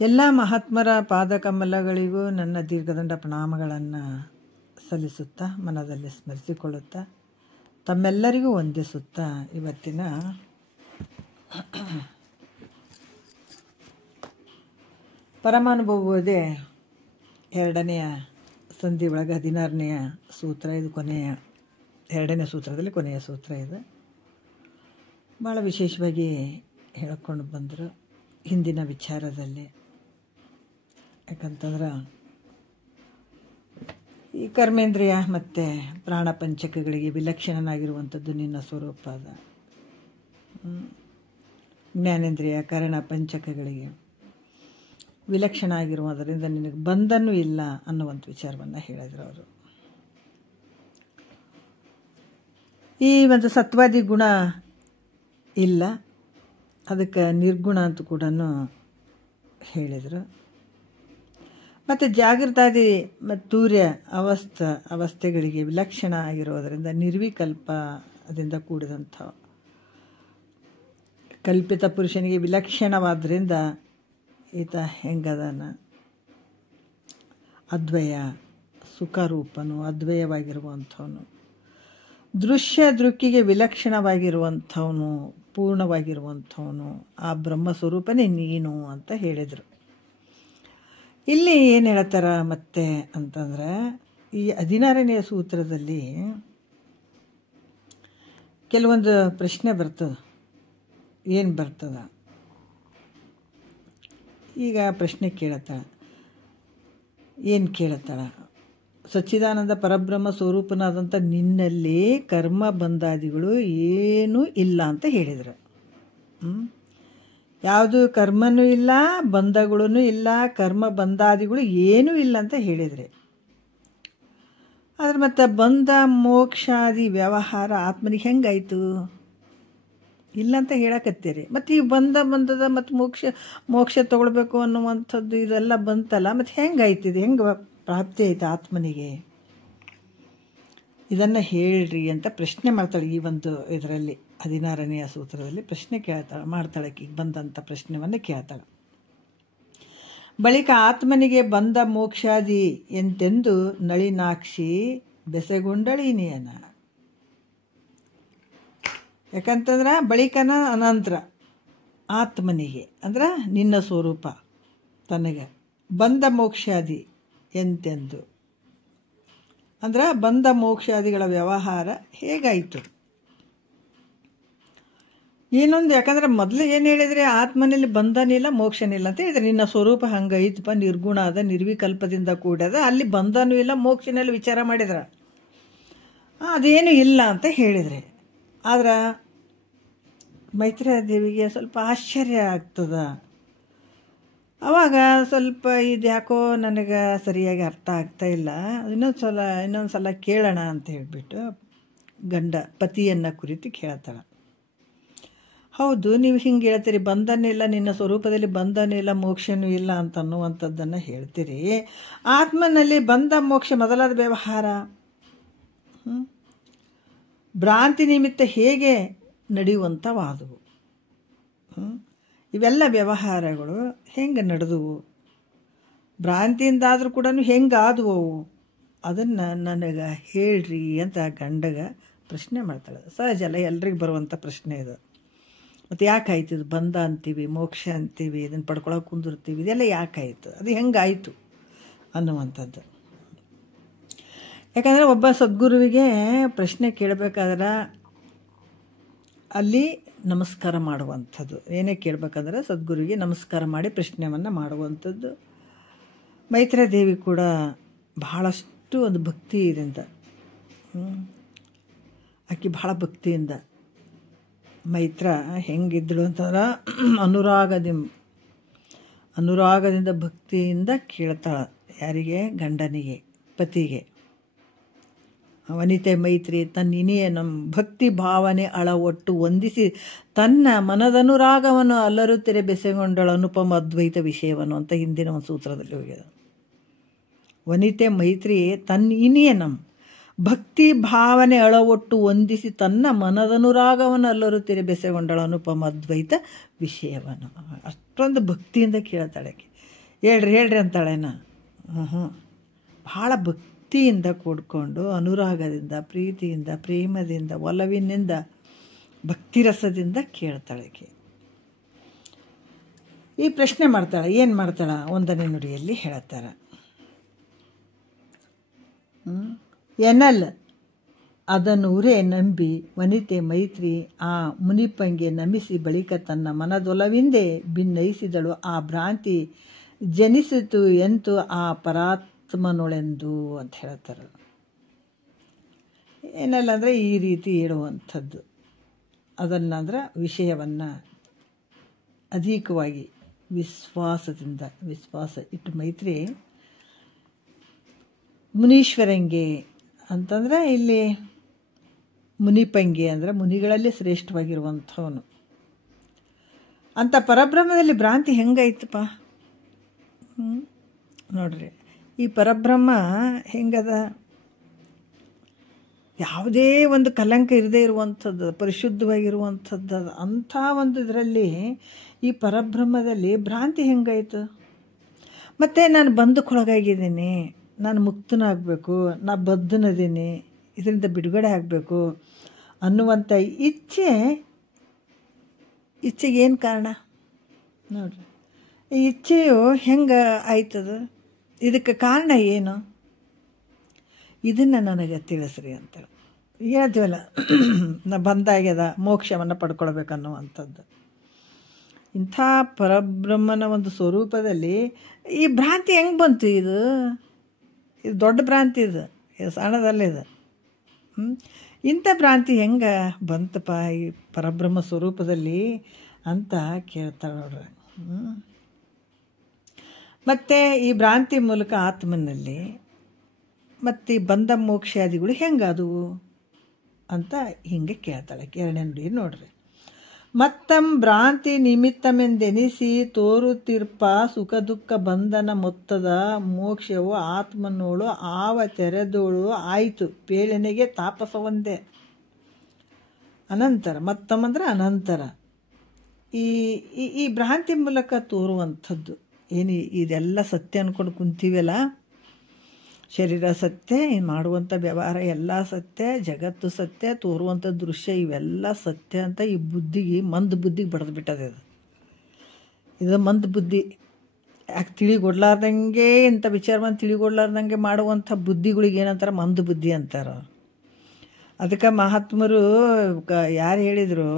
ಎಲ್ಲ ಮಹಾತ್ಮರ ಪಾದಕಮಲಗಳಿಗೂ ನನ್ನ ದೀರ್ಘದಂಡ ಪ್ರಣಾಮಗಳನ್ನು ಸಲ್ಲಿಸುತ್ತಾ ಮನದಲ್ಲಿ ಸ್ಮರಿಸಿಕೊಳ್ಳುತ್ತಾ ತಮ್ಮೆಲ್ಲರಿಗೂ ವಂದಿಸುತ್ತಾ ಇವತ್ತಿನ ಪರಮಾನುಭವೋದೆ 2ನೆಯ ಸಂಧಿ ಒಳಗೆ 16ನೆಯ ಸೂತ್ರ. ಇದು ಕೊನೆಯ 2ನೇ ಸೂತ್ರದಲ್ಲಿ ಕೊನೆಯ ಸೂತ್ರ. ಇದು ಭಾಳ ವಿಶೇಷವಾಗಿ ಹೇಳಿಕೊಂಡು ಬಂದರು ಹಿಂದಿನ ವಿಚಾರದಲ್ಲಿ. ಯಾಕಂತಂದ್ರೆ ಈ ಕರ್ಮೇಂದ್ರಿಯ ಮತ್ತು ಪ್ರಾಣ ಪಂಚಕಗಳಿಗೆ ವಿಲಕ್ಷಣನಾಗಿರುವಂಥದ್ದು ನಿನ್ನ ಸ್ವರೂಪ ಅದ. ಜ್ಞಾನೇಂದ್ರಿಯ ಕರಣ ಪಂಚಕಗಳಿಗೆ ವಿಲಕ್ಷಣ ಆಗಿರುವುದರಿಂದ ನಿನಗೆ ಬಂಧನೂ ಇಲ್ಲ ಅನ್ನುವಂಥ ವಿಚಾರವನ್ನು ಹೇಳಿದರು ಅವರು. ಈ ಒಂದು ಸತ್ವಾದಿ ಗುಣ ಇಲ್ಲ, ಅದಕ್ಕೆ ನಿರ್ಗುಣ ಅಂತ ಕೂಡ ಹೇಳಿದರು. ಮತ್ತು ಜಾಗೃತಾದಿ ಮತ್ತು ತೂರ್ಯ ಅವಸ್ಥೆಗಳಿಗೆ ವಿಲಕ್ಷಣ ಆಗಿರೋದರಿಂದ ನಿರ್ವಿಕಲ್ಪದಿಂದ ಕೂಡಿದಂಥ ಕಲ್ಪಿತ ಪುರುಷನಿಗೆ ವಿಲಕ್ಷಣವಾದ್ದರಿಂದ ಈತ ಹೆಂಗದನ ಅದ್ವಯ ಸುಖರೂಪನು, ಅದ್ವಯವಾಗಿರುವಂಥವನು, ದೃಶ್ಯ ದೃಕ್ಕಿಗೆ ವಿಲಕ್ಷಣವಾಗಿರುವಂಥವನು, ಪೂರ್ಣವಾಗಿರುವಂಥವನು, ಆ ಬ್ರಹ್ಮಸ್ವರೂಪನೇ ನೀನು ಅಂತ ಹೇಳಿದರು. ಇಲ್ಲಿ ಏನು ಹೇಳ್ತಾರ ಮತ್ತೆ ಅಂತಂದ್ರೆ, ಈ 16ನೇ ಸೂತ್ರದಲ್ಲಿ ಕೆಲವೊಂದು ಪ್ರಶ್ನೆ ಬರ್ತದೆ. ಏನು ಬರ್ತದ? ಈಗ ಪ್ರಶ್ನೆ ಕೇಳತ್ತಾಳ. ಏನು ಕೇಳತ್ತಾಳ? ಸಚ್ಚಿದಾನಂದ ಪರಬ್ರಹ್ಮ ಸ್ವರೂಪನಾದಂಥ ನಿನ್ನಲ್ಲಿ ಕರ್ಮ ಬಂಧಾದಿಗಳು ಏನೂ ಇಲ್ಲ ಅಂತ ಹೇಳಿದರು. ಯಾವುದು ಕರ್ಮನೂ ಇಲ್ಲ, ಬಂಧಗಳೂ ಇಲ್ಲ, ಕರ್ಮ ಬಂಧಾದಿಗಳು ಏನೂ ಇಲ್ಲ ಅಂತ ಹೇಳಿದರೆ, ಆದರೆ ಮತ್ತು ಬಂಧ ಮೋಕ್ಷಾದಿ ವ್ಯವಹಾರ ಆತ್ಮನಿಗೆ ಹೆಂಗಾಯಿತು? ಇಲ್ಲ ಅಂತ ಹೇಳಕತ್ತೀರಿ. ಮತ್ತು ಈ ಬಂಧದ ಮತ್ತು ಮೋಕ್ಷ ತಗೊಳ್ಬೇಕು ಅನ್ನುವಂಥದ್ದು ಇದೆಲ್ಲ ಬಂತಲ್ಲ, ಮತ್ತು ಹೆಂಗಾಯ್ತು? ಇದು ಹೆಂಗೆ ಪ್ರಾಪ್ತಿ ಆಯ್ತು ಆತ್ಮನಿಗೆ? ಇದನ್ನು ಹೇಳ್ರಿ ಅಂತ ಪ್ರಶ್ನೆ ಮಾಡ್ತಾಳೆ. ಈ ಒಂದು ಇದರಲ್ಲಿ 16ನೆಯ ಸೂತ್ರದಲ್ಲಿ ಪ್ರಶ್ನೆ ಮಾಡ್ತಾಳೆ. ಈಗ ಬಂದಂಥ ಪ್ರಶ್ನೆಯನ್ನು ಕೇಳ್ತಾಳೆ. ಬಳಿಕ ಆತ್ಮನಿಗೆ ಬಂಧ ಮೋಕ್ಷಾದಿ ಎಂತೆಂದು ನಳಿನಾಕ್ಷಿ ಬೆಸೆಗೊಂಡಳಿನಿಯನ. ಯಾಕಂತಂದ್ರೆ ಬಳಿಕನ ಅನಂತರ ಆತ್ಮನಿಗೆ ಅಂದ್ರೆ ನಿನ್ನ ಸ್ವರೂಪ ತನಗೆ ಬಂಧ ಮೋಕ್ಷಾದಿ ಎಂತೆಂದು ಅಂದ್ರೆ ಬಂಧ ಮೋಕ್ಷಾದಿಗಳ ವ್ಯವಹಾರ ಹೇಗಾಯಿತು? ಇನ್ನೊಂದು, ಯಾಕಂದ್ರೆ ಮೊದಲು ಏನು ಹೇಳಿದರೆ ಆತ್ಮನಲ್ಲಿ ಬಂಧನಿಲ್ಲ ಮೋಕ್ಷನಿಲ್ಲ ಅಂತ ಹೇಳಿದ್ರೆ, ನಿನ್ನ ಸ್ವರೂಪ ಹಂಗೈತಪ್ಪ, ನಿರ್ಗುಣ ಅದ, ನಿರ್ವಿಕಲ್ಪದಿಂದ ಕೂಡದ, ಅಲ್ಲಿ ಬಂಧನೂ ಇಲ್ಲ ಮೋಕ್ಷನಲ್ಲಿ ವಿಚಾರ ಮಾಡಿದ್ರ ಅದೇನು ಇಲ್ಲ ಅಂತ ಹೇಳಿದರೆ. ಆದ್ರೆ ಮೈತ್ರೇಯ ದೇವಿಗೆ ಸ್ವಲ್ಪ ಆಶ್ಚರ್ಯ ಆಗ್ತದ. ಅವಾಗ ಸ್ವಲ್ಪ ಇದು ಯಾಕೋ ನನಗೆ ಸರಿಯಾಗಿ ಅರ್ಥ ಆಗ್ತಾ ಇಲ್ಲ, ಇನ್ನೊಂದು ಸಲ ಕೇಳೋಣ ಅಂತ ಹೇಳಿಬಿಟ್ಟು ಪತಿಯನ್ನು ಕುರಿತು ಕೇಳ್ತಾಳೆ. ಹೌದು, ನೀವು ಹಿಂಗೆ ಹೇಳ್ತೀರಿ, ಬಂಧನ ಇಲ್ಲ, ನಿನ್ನ ಸ್ವರೂಪದಲ್ಲಿ ಬಂಧನ ಇಲ್ಲ, ಮೋಕ್ಷನೂ ಇಲ್ಲ ಅಂತ ಅನ್ನುವಂಥದ್ದನ್ನು ಹೇಳ್ತೀರಿ. ಆತ್ಮನಲ್ಲಿ ಬಂಧ ಮೋಕ್ಷ ಮೊದಲಾದ ವ್ಯವಹಾರ ಭ್ರಾಂತಿ ನಿಮಿತ್ತ ಹೇಗೆ ನಡೆಯುವಂಥವಾದವು? ಇವೆಲ್ಲ ವ್ಯವಹಾರಗಳು ಹೆಂಗೆ ನಡೆದವು? ಭ್ರಾಂತಿಯಿಂದಾದರೂ ಕೂಡ ಹೆಂಗಾದವು? ಅದನ್ನು ನನಗೆ ಹೇಳ್ರಿ ಅಂತ ಗಂಡಗ ಪ್ರಶ್ನೆ ಮಾಡ್ತಾಳೆ. ಸಹಜ ಅಲ್ಲ, ಎಲ್ರಿಗೂ ಬರುವಂಥ ಪ್ರಶ್ನೆ ಇದು. ಮತ್ತು ಯಾಕಾಯ್ತು ಇದು? ಬಂಧ ಅಂತೀವಿ, ಮೋಕ್ಷ ಅಂತೀವಿ, ಇದನ್ನು ಪಡ್ಕೊಳಕ್ಕೆ ಕುಂದಿರ್ತೀವಿ, ಇದೆಲ್ಲ ಯಾಕಾಯಿತು? ಅದು ಹೆಂಗಾಯಿತು ಅನ್ನುವಂಥದ್ದು. ಯಾಕಂದರೆ ಒಬ್ಬ ಸದ್ಗುರುವಿಗೆ ಪ್ರಶ್ನೆ ಕೇಳಬೇಕಾದ್ರೆ ಅಲ್ಲಿ ನಮಸ್ಕಾರ ಮಾಡುವಂಥದ್ದು. ಏನೇ ಕೇಳಬೇಕಂದ್ರೆ ಸದ್ಗುರುವಿಗೆ ನಮಸ್ಕಾರ ಮಾಡಿ ಪ್ರಶ್ನೆಯನ್ನು ಮಾಡುವಂಥದ್ದು. ಮೈತ್ರೇಯ ದೇವಿ ಕೂಡ ಬಹಳಷ್ಟು ಒಂದು ಭಕ್ತಿ ಇದರಿಂದ, ಆಕೆ ಬಹಳ ಭಕ್ತಿಯಿಂದ ಮೈತ್ರ ಹೆಂಗಿದ್ದಳು ಅಂತಂದ್ರೆ ಅನುರಾಗದಿಂದ ಭಕ್ತಿಯಿಂದ ಕೇಳ್ತಾಳೆ. ಯಾರಿಗೆ? ಗಂಡನಿಗೆ, ಪತಿಗೆ. ವನಿತೆ ಮೈತ್ರಿ ತನ್ನಿನಿಯೇ ನಮ್ಮ ಭಕ್ತಿ ಭಾವನೆ ಒಟ್ಟು ಹೊಂದಿಸಿ ತನ್ನ ಮನದನುರಾಗವನ್ನು ಅಲ್ಲರುತ್ತಿರೆ ಬೆಸೆಗೊಂಡಳು ಅನುಪಮ ಅದ್ವೈತ ವಿಷಯವನ್ನು ಅಂತ ಹಿಂದಿನ ಒಂದು ಸೂತ್ರದಲ್ಲಿ ಹೋಗಿದೆ. ವನಿತೆ ಮೈತ್ರಿ ತನ್ನಿನಿಯೇ ನಮ್ಮ ಭಕ್ತಿ ಭಾವನೆ ಒಟ್ಟು ಹೊಂದಿಸಿ ತನ್ನ ಮನದನುರಾಗವನ್ನು ಅಲ್ಲರುತ್ತಿರೆ ಬೆಸೆಗೊಂಡಳು ಅನುಪಮ ಅದ್ವೈತ ವಿಷಯವನ್ನು. ಅಷ್ಟೊಂದು ಭಕ್ತಿಯಿಂದ ಕೇಳ್ತಾಳೆ. ಹೇಳ್ರಿ ಅಂತಾಳೇನ. ಭಾಳ ಭಕ್ತಿಯಿಂದ ಕೂಡ್ಕೊಂಡು ಅನುರಾಗದಿಂದ, ಪ್ರೀತಿಯಿಂದ, ಪ್ರೇಮದಿಂದ, ಒಲವಿನಿಂದ, ಭಕ್ತಿರಸದಿಂದ ಕೇಳ್ತಾಳಕ್ಕೆ. ಈ ಪ್ರಶ್ನೆ ಮಾಡ್ತಾಳೆ. ಏನು ಮಾಡ್ತಾಳೆ? 1ನೇ ನುಡಿಯಲ್ಲಿ ಹೇಳ್ತಾರೆ, ಎನಲ್ ಅದನ್ನೂರೇ ನಂಬಿ ವನಿತೆ ಮೈತ್ರಿ ಆ ಮುನಿಪಂಗೆ ನಮಿಸಿ ಬಳಿಕ ತನ್ನ ಮನದೊಲವಿಂದೇ ಭಿನ್ನಯಿಸಿದಳು. ಆ ಭ್ರಾಂತಿ ಜನಿಸಿತು ಎಂತು ಆ ಪರಾತ್ಮನೊಳೆಂದು ಅಂತ ಹೇಳ್ತಾರೆ. ಏನಲ್ಲ ಅಂದರೆ ಈ ರೀತಿ ಹೇಳುವಂಥದ್ದು. ಅದನ್ನಂದ್ರೆ ವಿಷಯವನ್ನು ಅಧಿಕವಾಗಿ ವಿಶ್ವಾಸ ಇಟ್ಟು ಮೈತ್ರಿ ಮುನೀಶ್ವರಂಗೆ ಅಂತಂದರೆ ಇಲ್ಲಿ ಮುನಿಪಂಗೆ ಅಂದರೆ ಮುನಿಗಳಲ್ಲಿ ಶ್ರೇಷ್ಠವಾಗಿರುವಂಥವನು ಅಂತ ಪರಬ್ರಹ್ಮದಲ್ಲಿ ಭ್ರಾಂತಿ ಹೆಂಗಾಯ್ತಪ್ಪ ನೋಡ್ರಿ. ಈ ಪರಬ್ರಹ್ಮ ಹೆಂಗದ? ಯಾವುದೇ ಒಂದು ಕಲಂಕ ಇರದೇ ಇರುವಂಥದ್ದು, ಪರಿಶುದ್ಧವಾಗಿರುವಂಥದ್ದು. ಅಂಥ ಒಂದು ಇದರಲ್ಲಿ ಈ ಪರಬ್ರಹ್ಮದಲ್ಲಿ ಭ್ರಾಂತಿ ಹೆಂಗಾಯಿತು? ಮತ್ತು ನಾನು ಬಂಧಕ್ಕೊಳಗಾಗಿದ್ದೀನಿ, ನಾನು ಮುಕ್ತನಾಗಬೇಕು, ನಾ ಬದ್ಧನದೀನಿ, ಇದರಿಂದ ಬಿಡುಗಡೆ ಆಗಬೇಕು ಅನ್ನುವಂಥ ಇಚ್ಛೆಗೆ ಏನು ಕಾರಣ ನೋಡ್ರಿ. ಈ ಇಚ್ಛೆಯು ಹೆಂಗೆ ಆಯ್ತದ? ಇದಕ್ಕೆ ಕಾರಣ ಏನು? ಇದನ್ನು ನನಗೆ ತಿಳಿಸ್ರಿ ಅಂತ ಹೇಳ್ತೀವಲ್ಲ, ನಾ ಬಂದಾಗ್ಯದ ಮೋಕ್ಷವನ್ನು ಪಡ್ಕೊಳ್ಬೇಕನ್ನುವಂಥದ್ದು. ಇಂಥ ಪರಬ್ರಹ್ಮನ ಒಂದು ಸ್ವರೂಪದಲ್ಲಿ ಈ ಭ್ರಾಂತಿ ಹೆಂಗೆ ಬಂತು? ಇದು ದೊಡ್ಡ ಭ್ರಾಂತಿ, ಇದು ಸಣ್ಣದಲ್ಲಿದೆ. ಇಂಥ ಭ್ರಾಂತಿ ಹೆಂಗೆ ಬಂತಪ್ಪ ಈ ಪರಬ್ರಹ್ಮ ಸ್ವರೂಪದಲ್ಲಿ ಅಂತ ಕೇಳ್ತಾಳೆ ನೋಡ್ರಿ. ಮತ್ತು ಈ ಭ್ರಾಂತಿ ಮೂಲಕ ಆತ್ಮನಲ್ಲಿ ಮತ್ತು ಈ ಬಂಧ ಮೋಕ್ಷಾದಿಗಳು ಹೆಂಗಾದವು ಅಂತ ಹಿಂಗೆ ಕೇಳ್ತಾಳೆ. 2ನೇ ನುಡಿ ನೋಡ್ರಿ. ಮತ್ತಂ ಭ್ರಾಂತಿ ನಿಮಿತ್ತಮೆಂದೆನಿಸಿ ತೋರುತ್ತಿರ್ಪ ಸುಖ ದುಃಖ ಬಂಧನ ಮೊತ್ತದ ಮೋಕ್ಷವು ಆತ್ಮನೋಳು ಆವ ತೆರೆದೋಳು ಆಯಿತು ಪೇಳನೆಗೆ ತಾಪಸವಂದೇ. ಅನಂತರ ಮತ್ತಮ್ ಅಂದರೆ ಅನಂತರ ಈ ಭ್ರಾಂತಿ ಮೂಲಕ ತೋರುವಂಥದ್ದು ಏನು? ಇದೆಲ್ಲ ಸತ್ಯ ಅಂದ್ಕೊಂಡು ಕುಂತೀವಲ್ಲ, ಶರೀರ ಸತ್ಯ, ಮಾಡುವಂಥ ವ್ಯವಹಾರ ಎಲ್ಲ ಸತ್ಯ, ಜಗತ್ತು ಸತ್ಯ, ತೋರುವಂಥ ದೃಶ್ಯ ಇವೆಲ್ಲ ಸತ್ಯ ಅಂತ ಈ ಬುದ್ಧಿಗೆ ಮಂದ ಬುದ್ಧಿಗೆ ಬಡ್ದು ಬಿಟ್ಟದೆ. ಇದು ಮಂದ ಬುದ್ಧಿ. ಯಾಕೆ ತಿಳಿಗೊಡ್ಲಾರ್ದಂಗೆ ಇಂಥ ವಿಚಾರವನ್ನು ತಿಳಿಗೊಡ್ಲಾರ್ದಂಗೆ ಮಾಡುವಂಥ ಬುದ್ಧಿಗಳಿಗೆ ಏನಂತಾರೆ? ಮಂದ ಬುದ್ಧಿ ಅಂತಾರೆ. ಅದಕ್ಕೆ ಮಹಾತ್ಮರು ಯಾರು ಹೇಳಿದರು?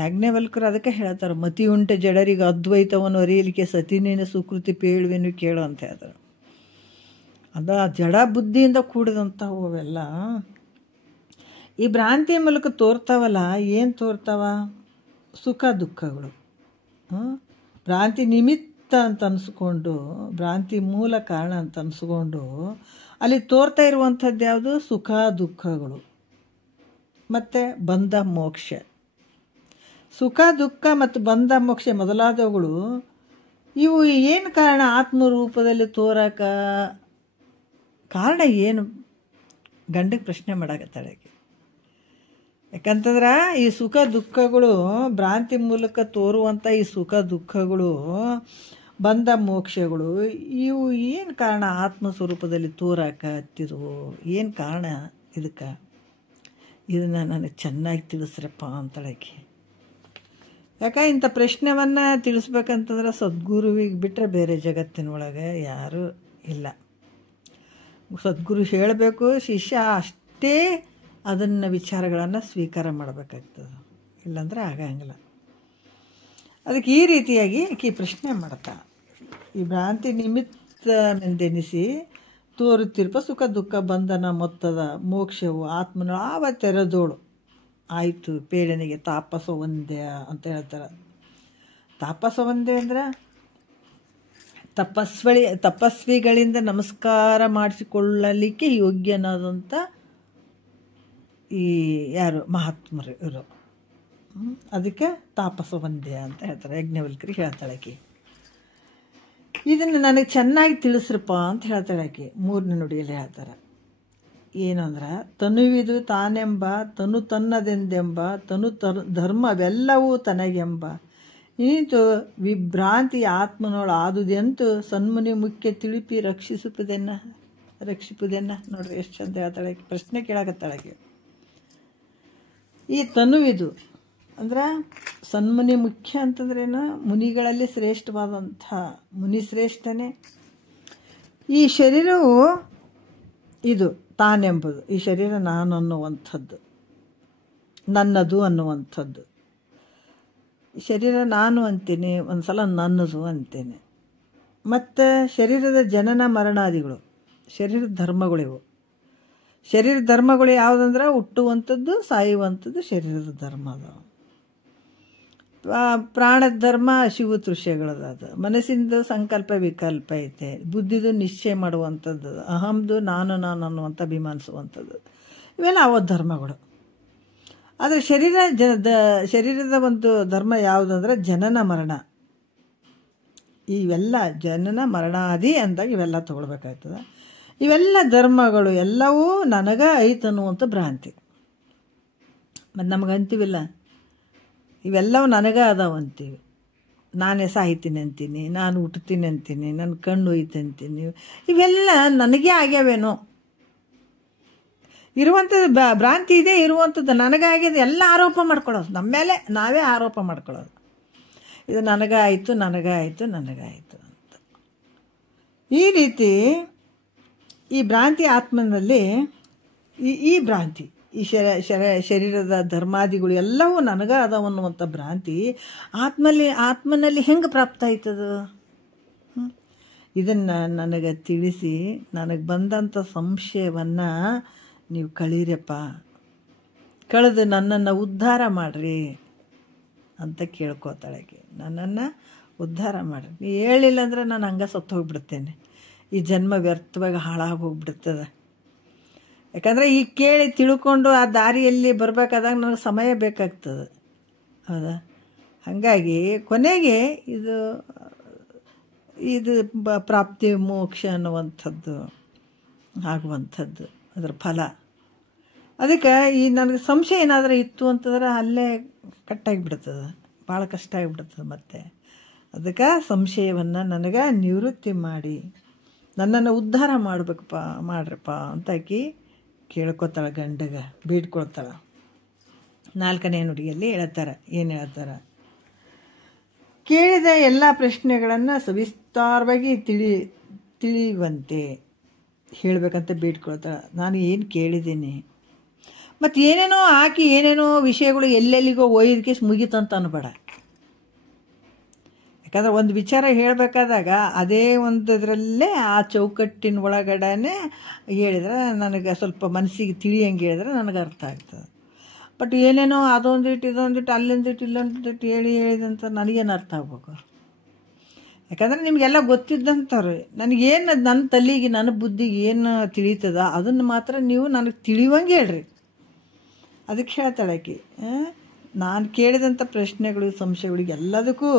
ಯಾಜ್ಞವಲ್ಕರು ಅದಕ್ಕೆ ಹೇಳ್ತಾರೆ, ಮತಿ ಉಂಟ ಜಡರಿಗೆ ಅದ್ವೈತವನ್ನು ಅರಿಯಲಿಕ್ಕೆ ಸತಿನೇನ ಸುಕೃತಿ ಪೇಳುವೆನು ಕೇಳು ಅಂತ ಹೇಳ್ತಾರೆ. ಜಡ ಬುದ್ಧಿಯಿಂದ ಕೂಡಿದಂಥವು ಅವೆಲ್ಲ ಈ ಭ್ರಾಂತಿ ಮೂಲಕ ತೋರ್ತಾವಲ್ಲ. ಏನು ತೋರ್ತಾವ? ಸುಖ ದುಃಖಗಳು. ಭ್ರಾಂತಿ ನಿಮಿತ್ತ ಅಂತ ಅನಿಸ್ಕೊಂಡು, ಭ್ರಾಂತಿ ಮೂಲ ಕಾರಣ ಅಂತ ಅನಿಸ್ಕೊಂಡು ಅಲ್ಲಿ ತೋರ್ತಾ ಇರುವಂಥದ್ದು ಯಾವುದು? ಸುಖ ದುಃಖಗಳು ಮತ್ತು ಬಂಧ ಮೋಕ್ಷ. ಸುಖ ದುಃಖ ಮತ್ತು ಬಂಧ ಮೋಕ್ಷ ಮೊದಲಾದವುಗಳು ಇವು ಏನು ಕಾರಣ? ಆತ್ಮರೂಪದಲ್ಲಿ ತೋರಕ ಕಾರಣ ಏನು? ಗಂಡಗೆ ಪ್ರಶ್ನೆ ಮಾಡಾಕತ್ತಾಳೆ. ಯಾಕಂತಂದ್ರೆ ಈ ಸುಖ ದುಃಖಗಳು ಭ್ರಾಂತಿ ಮೂಲಕ ತೋರುವಂಥ ಈ ಸುಖ ದುಃಖಗಳು ಬಂಧ ಮೋಕ್ಷಗಳು ಇವು ಏನು ಕಾರಣ? ಆತ್ಮಸ್ವರೂಪದಲ್ಲಿ ತೋರಕ ಹತ್ತಿದವು ಏನು ಕಾರಣ? ಇದಕ್ಕೆ ಇದನ್ನು ನನಗೆ ಚೆನ್ನಾಗಿ ತಿಳಿಸ್ರಪ್ಪ ಅಂತಳಕ್ಕೆ. ಯಾಕೆ ಇಂಥ ಪ್ರಶ್ನೆಯನ್ನು ತಿಳಿಸ್ಬೇಕಂತಂದ್ರೆ ಸದ್ಗುರುವಿಗೆ ಬಿಟ್ಟರೆ ಬೇರೆ ಜಗತ್ತಿನೊಳಗೆ ಯಾರೂ ಇಲ್ಲ. ಸದ್ಗುರು ಹೇಳಬೇಕು, ಶಿಷ್ಯ ಅಷ್ಟೇ ಅದನ್ನು ವಿಚಾರಗಳನ್ನು ಸ್ವೀಕಾರ ಮಾಡಬೇಕಾಗ್ತದೆ, ಇಲ್ಲಾಂದರೆ ಆಗಂಗಿಲ್ಲ. ಅದಕ್ಕೆ ಈ ರೀತಿಯಾಗಿ ಈ ಪ್ರಶ್ನೆ ಮಾಡ್ತಾ, ಈ ಭ್ರಾಂತಿ ನಿಮಿತ್ತವೆಂದೆನಿಸಿ ತೋರುತ್ತಿರ್ಪ ಸುಖ ದುಃಖ ಬಂಧನ ಮೊತ್ತದ ಮೋಕ್ಷವು ಆತ್ಮನ ಆವ ತೆರೆದೋಳು ಆಯಿತು ಪೇಳನಿಗೆ ತಾಪಸ ಒಂದೇ ಅಂತ ಹೇಳ್ತಾರೆ. ತಾಪಸ ಒಂದೇ ಅಂದ್ರೆ ತಪಸ್ವಿಗಳಿಂದ ನಮಸ್ಕಾರ ಮಾಡಿಸಿಕೊಳ್ಳಲಿಕ್ಕೆ ಯೋಗ್ಯನಾದಂಥ ಈ ಯಾರು ಮಹಾತ್ಮರು ಇವರು, ಅದಕ್ಕೆ ತಾಪಸ ಒಂದೇ ಅಂತ ಹೇಳ್ತಾರೆ. ಯಜ್ಞವಲ್ಕರಿಗೆ ಹೇಳ್ತಾಳೆ ಆಕೆ. ಇದನ್ನು ನನಗೆ ಚೆನ್ನಾಗಿ ತಿಳಿಸ್ರಪ್ಪ ಅಂತ ಹೇಳ್ತಾಳೆ ಆಕೆ. 3ನೇ ನುಡಿಯಲ್ಲಿ ಹೇಳ್ತಾರೆ. ಏನಂದ್ರೆ ತನುವಿದು ತಾನೆಂಬ ತನು ತನ್ನದೆಂದೆಂಬ ತನು ಧರ್ಮವೆಲ್ಲವೂ ತನಗೆಂಬ ಇನ್ನಿತು ವಿಭ್ರಾಂತಿ ಆತ್ಮನೋಳು ಆದುದೆಂತು ಸನ್ಮುನಿ ಮುಖ್ಯ ತಿಳಿಪಿ ರಕ್ಷಿಸುವುದೆನ್ನ ನೋಡ್ರಿ ಎಷ್ಟು ಚಂದ ಹೇಳ್ತಾಳೆ, ಪ್ರಶ್ನೆ ಕೇಳಾಕತ್ತಾಳಕ್ಕೆ. ಈ ತನುವಿದು ಅಂದ್ರೆ ಸನ್ಮುನಿ ಮುಖ್ಯ ಅಂತಂದ್ರೇನು, ಮುನಿಗಳಲ್ಲಿ ಶ್ರೇಷ್ಠವಾದಂಥ ಮುನಿ ಶ್ರೇಷ್ಠನೇ. ಈ ಶರೀರವು ಇದು ತಾನೆಂಬುದು, ಈ ಶರೀರ ನಾನು ಅನ್ನುವಂಥದ್ದು, ನನ್ನದು ಅನ್ನುವಂಥದ್ದು. ಶರೀರ ನಾನು ಅಂತೀನಿ, ಒಂದು ಸಲ ನನ್ನದು ಅಂತೇನೆ. ಮತ್ತು ಶರೀರದ ಜನನ ಮರಣಾದಿಗಳು ಶರೀರದ ಧರ್ಮಗಳಿವು. ಶರೀರ ಧರ್ಮಗಳು ಯಾವುದಂದ್ರೆ ಹುಟ್ಟುವಂಥದ್ದು ಸಾಯುವಂಥದ್ದು ಶರೀರದ ಧರ್ಮ ಅದಾವ. ಪ್ರಾಣದ ಧರ್ಮ ಹಸಿವು ತೃಷ್ಯಗಳದ, ಮನಸ್ಸಿಂದ ಸಂಕಲ್ಪ ವಿಕಲ್ಪ ಐತೆ, ಬುದ್ಧಿದು ನಿಶ್ಚಯ ಮಾಡುವಂಥದ್ದು, ಅಹಂದು ನಾನು ಅನ್ನುವಂಥ ಅಭಿಮಾನಿಸುವಂಥದ್ದು, ಇವೆಲ್ಲ ಅವ ಧರ್ಮಗಳು. ಆದರೆ ಶರೀರದ ಒಂದು ಧರ್ಮ ಯಾವುದಂದ್ರೆ ಜನನ ಮರಣ. ಇವೆಲ್ಲ ಜನನ ಮರಣಾದಿ ಅಂದಾಗ ಇವೆಲ್ಲ ತೊಗೊಳ್ಬೇಕಾಗ್ತದೆ. ಇವೆಲ್ಲ ಧರ್ಮಗಳು ಎಲ್ಲವೂ ನನಗೆ ಐತೆ ಅನ್ನುವಂಥ ಭ್ರಾಂತಿ. ಮತ್ತು ನಮಗೆ ಅಂತೀವಿಲ್ಲ, ಇವೆಲ್ಲವೂ ನನಗೆ ಅದಾವ ಅಂತೀವಿ. ನಾನೇ ಸಾಯ್ತೀನಿ ಅಂತೀನಿ, ನಾನು ಹುಟ್ಟುತ್ತೀನಿ ಅಂತೀನಿ, ನನ್ನ ಕಣ್ಣು ಹೋಯ್ತು ಅಂತೀನಿ. ಇವೆಲ್ಲ ನನಗೇ ಆಗ್ಯಾವೇನೋ ಇರುವಂಥದ್ದು ಭ್ರಾಂತಿ ಇದೆ. ಇರುವಂಥದ್ದು ನನಗಾಗಿದೆ ಎಲ್ಲ ಆರೋಪ ಮಾಡ್ಕೊಳ್ಳೋದು, ನಮ್ಮ ಮೇಲೆ ನಾವೇ ಆರೋಪ ಮಾಡ್ಕೊಳ್ಳೋದು. ಇದು ನನಗಾಯಿತು ಅಂತ. ಈ ರೀತಿ ಈ ಭ್ರಾಂತಿ ಆತ್ಮನಲ್ಲಿ ಈ ಭ್ರಾಂತಿ, ಈ ಶರೀರದ ಧರ್ಮಾದಿಗಳು ಎಲ್ಲವೂ ನನಗೆ ಅದಾವನ್ನುವಂಥ ಭ್ರಾಂತಿ ಆತ್ಮನಲ್ಲಿ ಹೆಂಗೆ ಪ್ರಾಪ್ತ ಆಯ್ತದ? ಇದನ್ನು ನನಗೆ ತಿಳಿಸಿ ನನಗೆ ಬಂದಂಥ ಸಂಶಯವನ್ನು ನೀವು ಕಳೀರಪ್ಪ, ಕಳೆದು ನನ್ನನ್ನು ಉದ್ಧಾರ ಮಾಡಿರಿ ಅಂತ ಕೇಳ್ಕೋತಾಳಕ್ಕೆ. ನನ್ನನ್ನು ಉದ್ಧಾರ ಮಾಡಿರಿ, ನೀ ಹೇಳಿಲ್ಲ ಅಂದ್ರೆ ನಾನು ಹಂಗೆ ಸತ್ತು ಹೋಗ್ಬಿಡ್ತೇನೆ, ಈ ಜನ್ಮ ವ್ಯರ್ಥವಾಗಿ ಹಾಳಾಗಿ ಹೋಗ್ಬಿಡ್ತದೆ. ಯಾಕಂದರೆ ಈಗ ಕೇಳಿ ತಿಳ್ಕೊಂಡು ಆ ದಾರಿಯಲ್ಲಿ ಬರಬೇಕಾದಾಗ ನನಗೆ ಸಮಯ ಬೇಕಾಗ್ತದೆ, ಹೌದಾ? ಹಾಗಾಗಿ ಕೊನೆಗೆ ಇದು ಪ್ರಾಪ್ತಿ ಮೋಕ್ಷ ಅನ್ನುವಂಥದ್ದು ಆಗುವಂಥದ್ದು ಅದರ ಫಲ. ಅದಕ್ಕೆ ಈ ನನಗೆ ಸಂಶಯ ಏನಾದರೂ ಇತ್ತು ಅಂತಂದ್ರೆ ಅಲ್ಲೇ ಕಟ್ಟಾಗಿಬಿಡ್ತದೆ, ಭಾಳ ಕಷ್ಟ ಆಗಿಬಿಡ್ತದೆ. ಮತ್ತು ಅದಕ್ಕೆ ಸಂಶಯವನ್ನು ನನಗೆ ನಿವೃತ್ತಿ ಮಾಡಿ ನನ್ನನ್ನು ಉದ್ಧಾರ ಮಾಡ್ರಪ್ಪ ಅಂತ ಆಕಿ ಕೇಳ್ಕೊತಾಳೆ, ಗಂಡಗೆ ಬೇಡ್ಕೊಳ್ತಾಳೆ. 4ನೇ ನುಡಿಯಲ್ಲಿ ಏನು ಹೇಳ್ತಾರೆ? ಕೇಳಿದ ಎಲ್ಲ ಪ್ರಶ್ನೆಗಳನ್ನು ಸವಿಸ್ತಾರವಾಗಿ ತಿಳಿಯುವಂತೆ ಹೇಳಬೇಕಂತ ಬೇಡ್ಕೊಳ್ತಾಳೆ. ನಾನು ಏನು ಕೇಳಿದ್ದೀನಿ ಮತ್ತು ಏನೇನೋ ಹಾಕಿ ಏನೇನೋ ವಿಷಯಗಳು ಎಲ್ಲೆಲ್ಲಿಗೋ ಒಯ್ದಕ್ಕೆ ಮುಗೀತಂತ ಅನ್ಬೇಡ. ಯಾಕಂದ್ರೆ ಒಂದು ವಿಚಾರ ಹೇಳಬೇಕಾದಾಗ ಅದೇ ಒಂದು ಇದರಲ್ಲೇ ಆ ಚೌಕಟ್ಟಿನ ಒಳಗಡೆ ಹೇಳಿದ್ರೆ ನನಗೆ ಸ್ವಲ್ಪ ಮನಸ್ಸಿಗೆ ತಿಳಿಯಂಗೆ ಹೇಳಿದ್ರೆ ನನಗೆ ಅರ್ಥ ಆಗ್ತದೆ. ಬಟ್ ಏನೇನೋ ಅದೊಂದಿಟ್ಟು ಇದೊಂದಿಟ್ಟು ಅಲ್ಲೊಂದಿಟ್ಟು ಇಲ್ಲೊಂದಿಟ್ಟು ಹೇಳಿದಂತ ನನಗೇನು ಅರ್ಥ ಆಗ್ಬೇಕು? ಯಾಕಂದರೆ ನಿಮಗೆಲ್ಲ ಗೊತ್ತಿದ್ದಂಥವ್ರು, ನನಗೇನು ನನ್ನ ತಲೆಗೆ ನನ್ನ ಬುದ್ಧಿಗೆ ಏನು ತಿಳಿತದ ಅದನ್ನು ಮಾತ್ರ ನೀವು ನನಗೆ ತಿಳಿಯುವಂಗೆ ಹೇಳ್ರಿ. ಅದಕ್ಕೆ ಹೇಳ್ತಾಳೆ ಆಕಿ, ನಾನು ಕೇಳಿದಂಥ ಪ್ರಶ್ನೆಗಳು ಸಂಶಯಗಳಿಗೆ ಎಲ್ಲದಕ್ಕೂ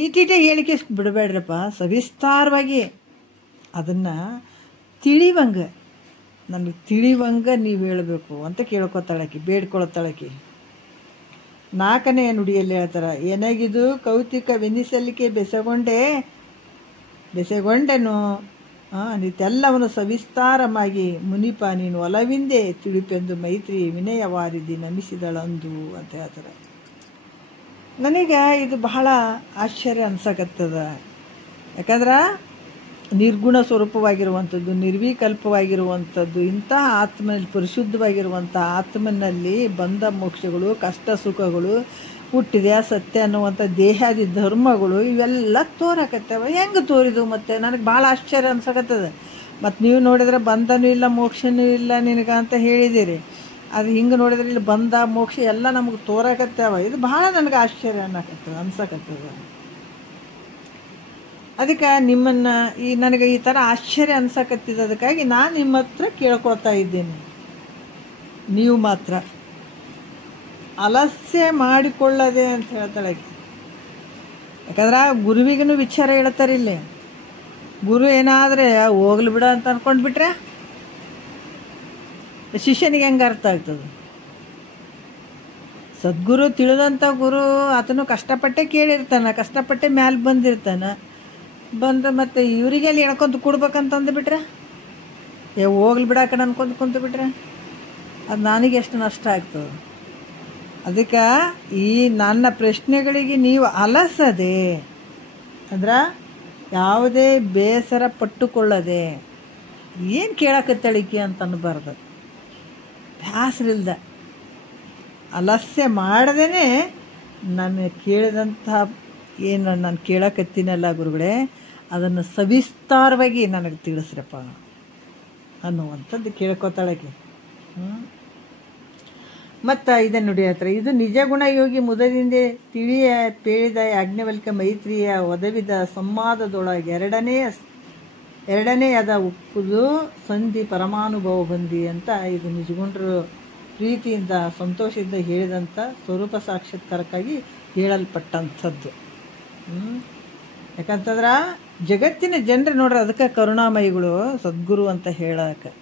ಈಟೀಟೆ ಹೇಳಿಕೆ ಬಿಡಬೇಡ್ರಪ್ಪ, ಸವಿಸ್ತಾರವಾಗಿ ಅದನ್ನು ತಿಳಿವಂಗೆ ನನಗೆ ತಿಳಿವಂಗೆ ನೀವು ಹೇಳಬೇಕು ಅಂತ ಕೇಳ್ಕೊತಾಳಕಿ, ಬೇಡ್ಕೊಳ್ತಾಳಕಿ. 4ನೇ ನುಡಿಯಲ್ಲಿ ಹೇಳ್ತಾರೆ, ಏನಾಗಿದು ಕೌತಿಕವೆನಿಸಲಿಕ್ಕೆ ಬೆಸೆಗೊಂಡೆನು ನಿತ್ತೆಲ್ಲವನ್ನು ಸವಿಸ್ತಾರವಾಗಿ ಮುನಿಪ ನೀನು ಒಲವಿಂದೆ ತಿಳಿಪೆಂದು ಮೈತ್ರಿ ವಿನಯವಾರಿದಿ ನಮಿಸಿದಳಂದು ಅಂತ ಹೇಳ್ತಾರೆ. ನನಗೆ ಇದು ಬಹಳ ಆಶ್ಚರ್ಯ ಅನ್ಸಕತ್ತದ. ಯಾಕಂದ್ರೆ ನಿರ್ಗುಣ ಸ್ವರೂಪವಾಗಿರುವಂಥದ್ದು, ನಿರ್ವಿಕಲ್ಪವಾಗಿರುವಂಥದ್ದು, ಇಂತಹ ಆತ್ಮನಲ್ಲಿ ಪರಿಶುದ್ಧವಾಗಿರುವಂಥ ಆತ್ಮನಲ್ಲಿ ಬಂಧ ಮೋಕ್ಷಗಳು, ಕಷ್ಟ ಸುಖಗಳು, ಹುಟ್ಟಿದೆ ಸತ್ಯ ಅನ್ನುವಂಥ ದೇಹಾದಿ ಧರ್ಮಗಳು ಇವೆಲ್ಲ ತೋರಕತ್ತವ. ಹೆಂಗೆ ತೋರಿದು? ಮತ್ತು ನನಗೆ ಭಾಳ ಆಶ್ಚರ್ಯ ಅನ್ಸಕತ್ತದ. ಮತ್ತು ನೀವು ನೋಡಿದ್ರೆ ಬಂಧನೂ ಇಲ್ಲ ಮೋಕ್ಷನೂ ಇಲ್ಲ ನಿನಗೆ ಅಂತ ಹೇಳಿದ್ದೀರಿ. ಅದು ಹಿಂಗೆ ನೋಡಿದ್ರೆ ಇಲ್ಲಿ ಬಂಧ ಮೋಕ್ಷ ಎಲ್ಲ ನಮಗೆ ತೋರಕತ್ತವ. ಇದು ಭಾಳ ನನಗೆ ಆಶ್ಚರ್ಯ ಅನ್ಸಕತ್ತದ. ಅದಕ್ಕೆ ನಿಮ್ಮನ್ನು ನನಗೆ ಈ ಥರ ಆಶ್ಚರ್ಯ ಅನ್ಸಕತ್ತಿದ. ಅದಕ್ಕಾಗಿ ನಾನು ನಿಮ್ಮ ಹತ್ರ ಕೇಳ್ಕೊಳ್ತಾ ಇದ್ದೇನೆ, ನೀವು ಮಾತ್ರ ಅಲಸ್ಯ ಮಾಡಿಕೊಳ್ಳದೆ ಅಂತ ಹೇಳ್ತಾಳೆ. ಯಾಕಂದ್ರೆ ಗುರುವಿಗೂ ವಿಚಾರ ಹೇಳ್ತಾರೆ ಇಲ್ಲಿ. ಗುರು ಏನಾದರೆ ಹೋಗ್ಲಿ ಬಿಡ ಅಂತ ಅಂದ್ಕೊಂಡ್ಬಿಟ್ರೆ ಶಿಷ್ಯನಿಗೆ ಹೆಂಗೆ ಅರ್ಥ ಆಗ್ತದೆ? ಸದ್ಗುರು ತಿಳಿದಂಥ ಗುರು ಆತನು ಕಷ್ಟಪಟ್ಟೆ ಕೇಳಿರ್ತಾನೆ, ಕಷ್ಟಪಟ್ಟೆ ಮ್ಯಾಲೆ ಬಂದಿರ್ತಾನೆ. ಬಂದು ಮತ್ತು ಇವರಿಗೆ ಅಲ್ಲಿ ಎಳ್ಕೊಂತ ಕೊಡ್ಬೇಕಂತ ಅಂದುಬಿಟ್ರೆ ಹೋಗ್ಲಿ ಬಿಡಾಕಡೆ ಅನ್ಕೊಂತ ಕುಂತು ಬಿಟ್ರೆ ಅದು ನನಗೆ ಎಷ್ಟು ನಷ್ಟ ಆಗ್ತದೆ. ಅದಕ್ಕೆ ಈ ನನ್ನ ಪ್ರಶ್ನೆಗಳಿಗೆ ನೀವು ಅಲಸದೆ ಅಂದ್ರೆ ಯಾವುದೇ ಬೇಸರ ಪಟ್ಟುಕೊಳ್ಳದೆ ಏನು ಕೇಳಕತ್ತಳಿಕೆ ಅಂತ ಅನ್ನಬಾರ್ದು. ಬ್ಯಾಸರಿಲ್ದ ಅಲಸ್ಯ ಮಾಡದೇ ನಾನು ಕೇಳಿದಂಥ ಏನು ನಾನು ಕೇಳಕತ್ತೀನಲ್ಲ ಗುರುಗಳೇ, ಅದನ್ನು ಸವಿಸ್ತಾರವಾಗಿ ನನಗೆ ತಿಳಿಸ್ರಪ್ಪ ಅನ್ನುವಂಥದ್ದು ಕೇಳ್ಕೊತಾಳಕ್ಕೆ. ಮತ್ತು ಇದನ್ನು ನುಡಿ ಹತ್ರ ಇದು ನಿಜ ಗುಣಯೋಗಿ ಮುದದಿಂದ ತಿಳಿಯ ಪೇಳಿದ ಯಾಜ್ಞವಲ್ಕ್ಯ ಮೈತ್ರಿಯ ಒದವಿದ ಸಂವಾದದೊಳಗೆ ಎರಡನೆಯದ ಉಪ್ಪುದು ಸಂಧಿ ಪರಮಾನುಭವ ಬಂದಿ ಅಂತ ಇದು ನಿಜಗುಂಡ್ರು ಪ್ರೀತಿಯಿಂದ ಸಂತೋಷದಿಂದ ಹೇಳಿದಂಥ ಸ್ವರೂಪ ಸಾಕ್ಷಾತ್ಕಾರಕ್ಕಾಗಿ ಹೇಳಲ್ಪಟ್ಟಂಥದ್ದು. ಯಾಕಂತಂದ್ರೆ ಜಗತ್ತಿನ ಜನರು ನೋಡ್ರಿ ಅದಕ್ಕೆ ಕರುಣಾಮಯಿಗಳು ಸದ್ಗುರು ಅಂತ ಹೇಳಕ್ಕೆ.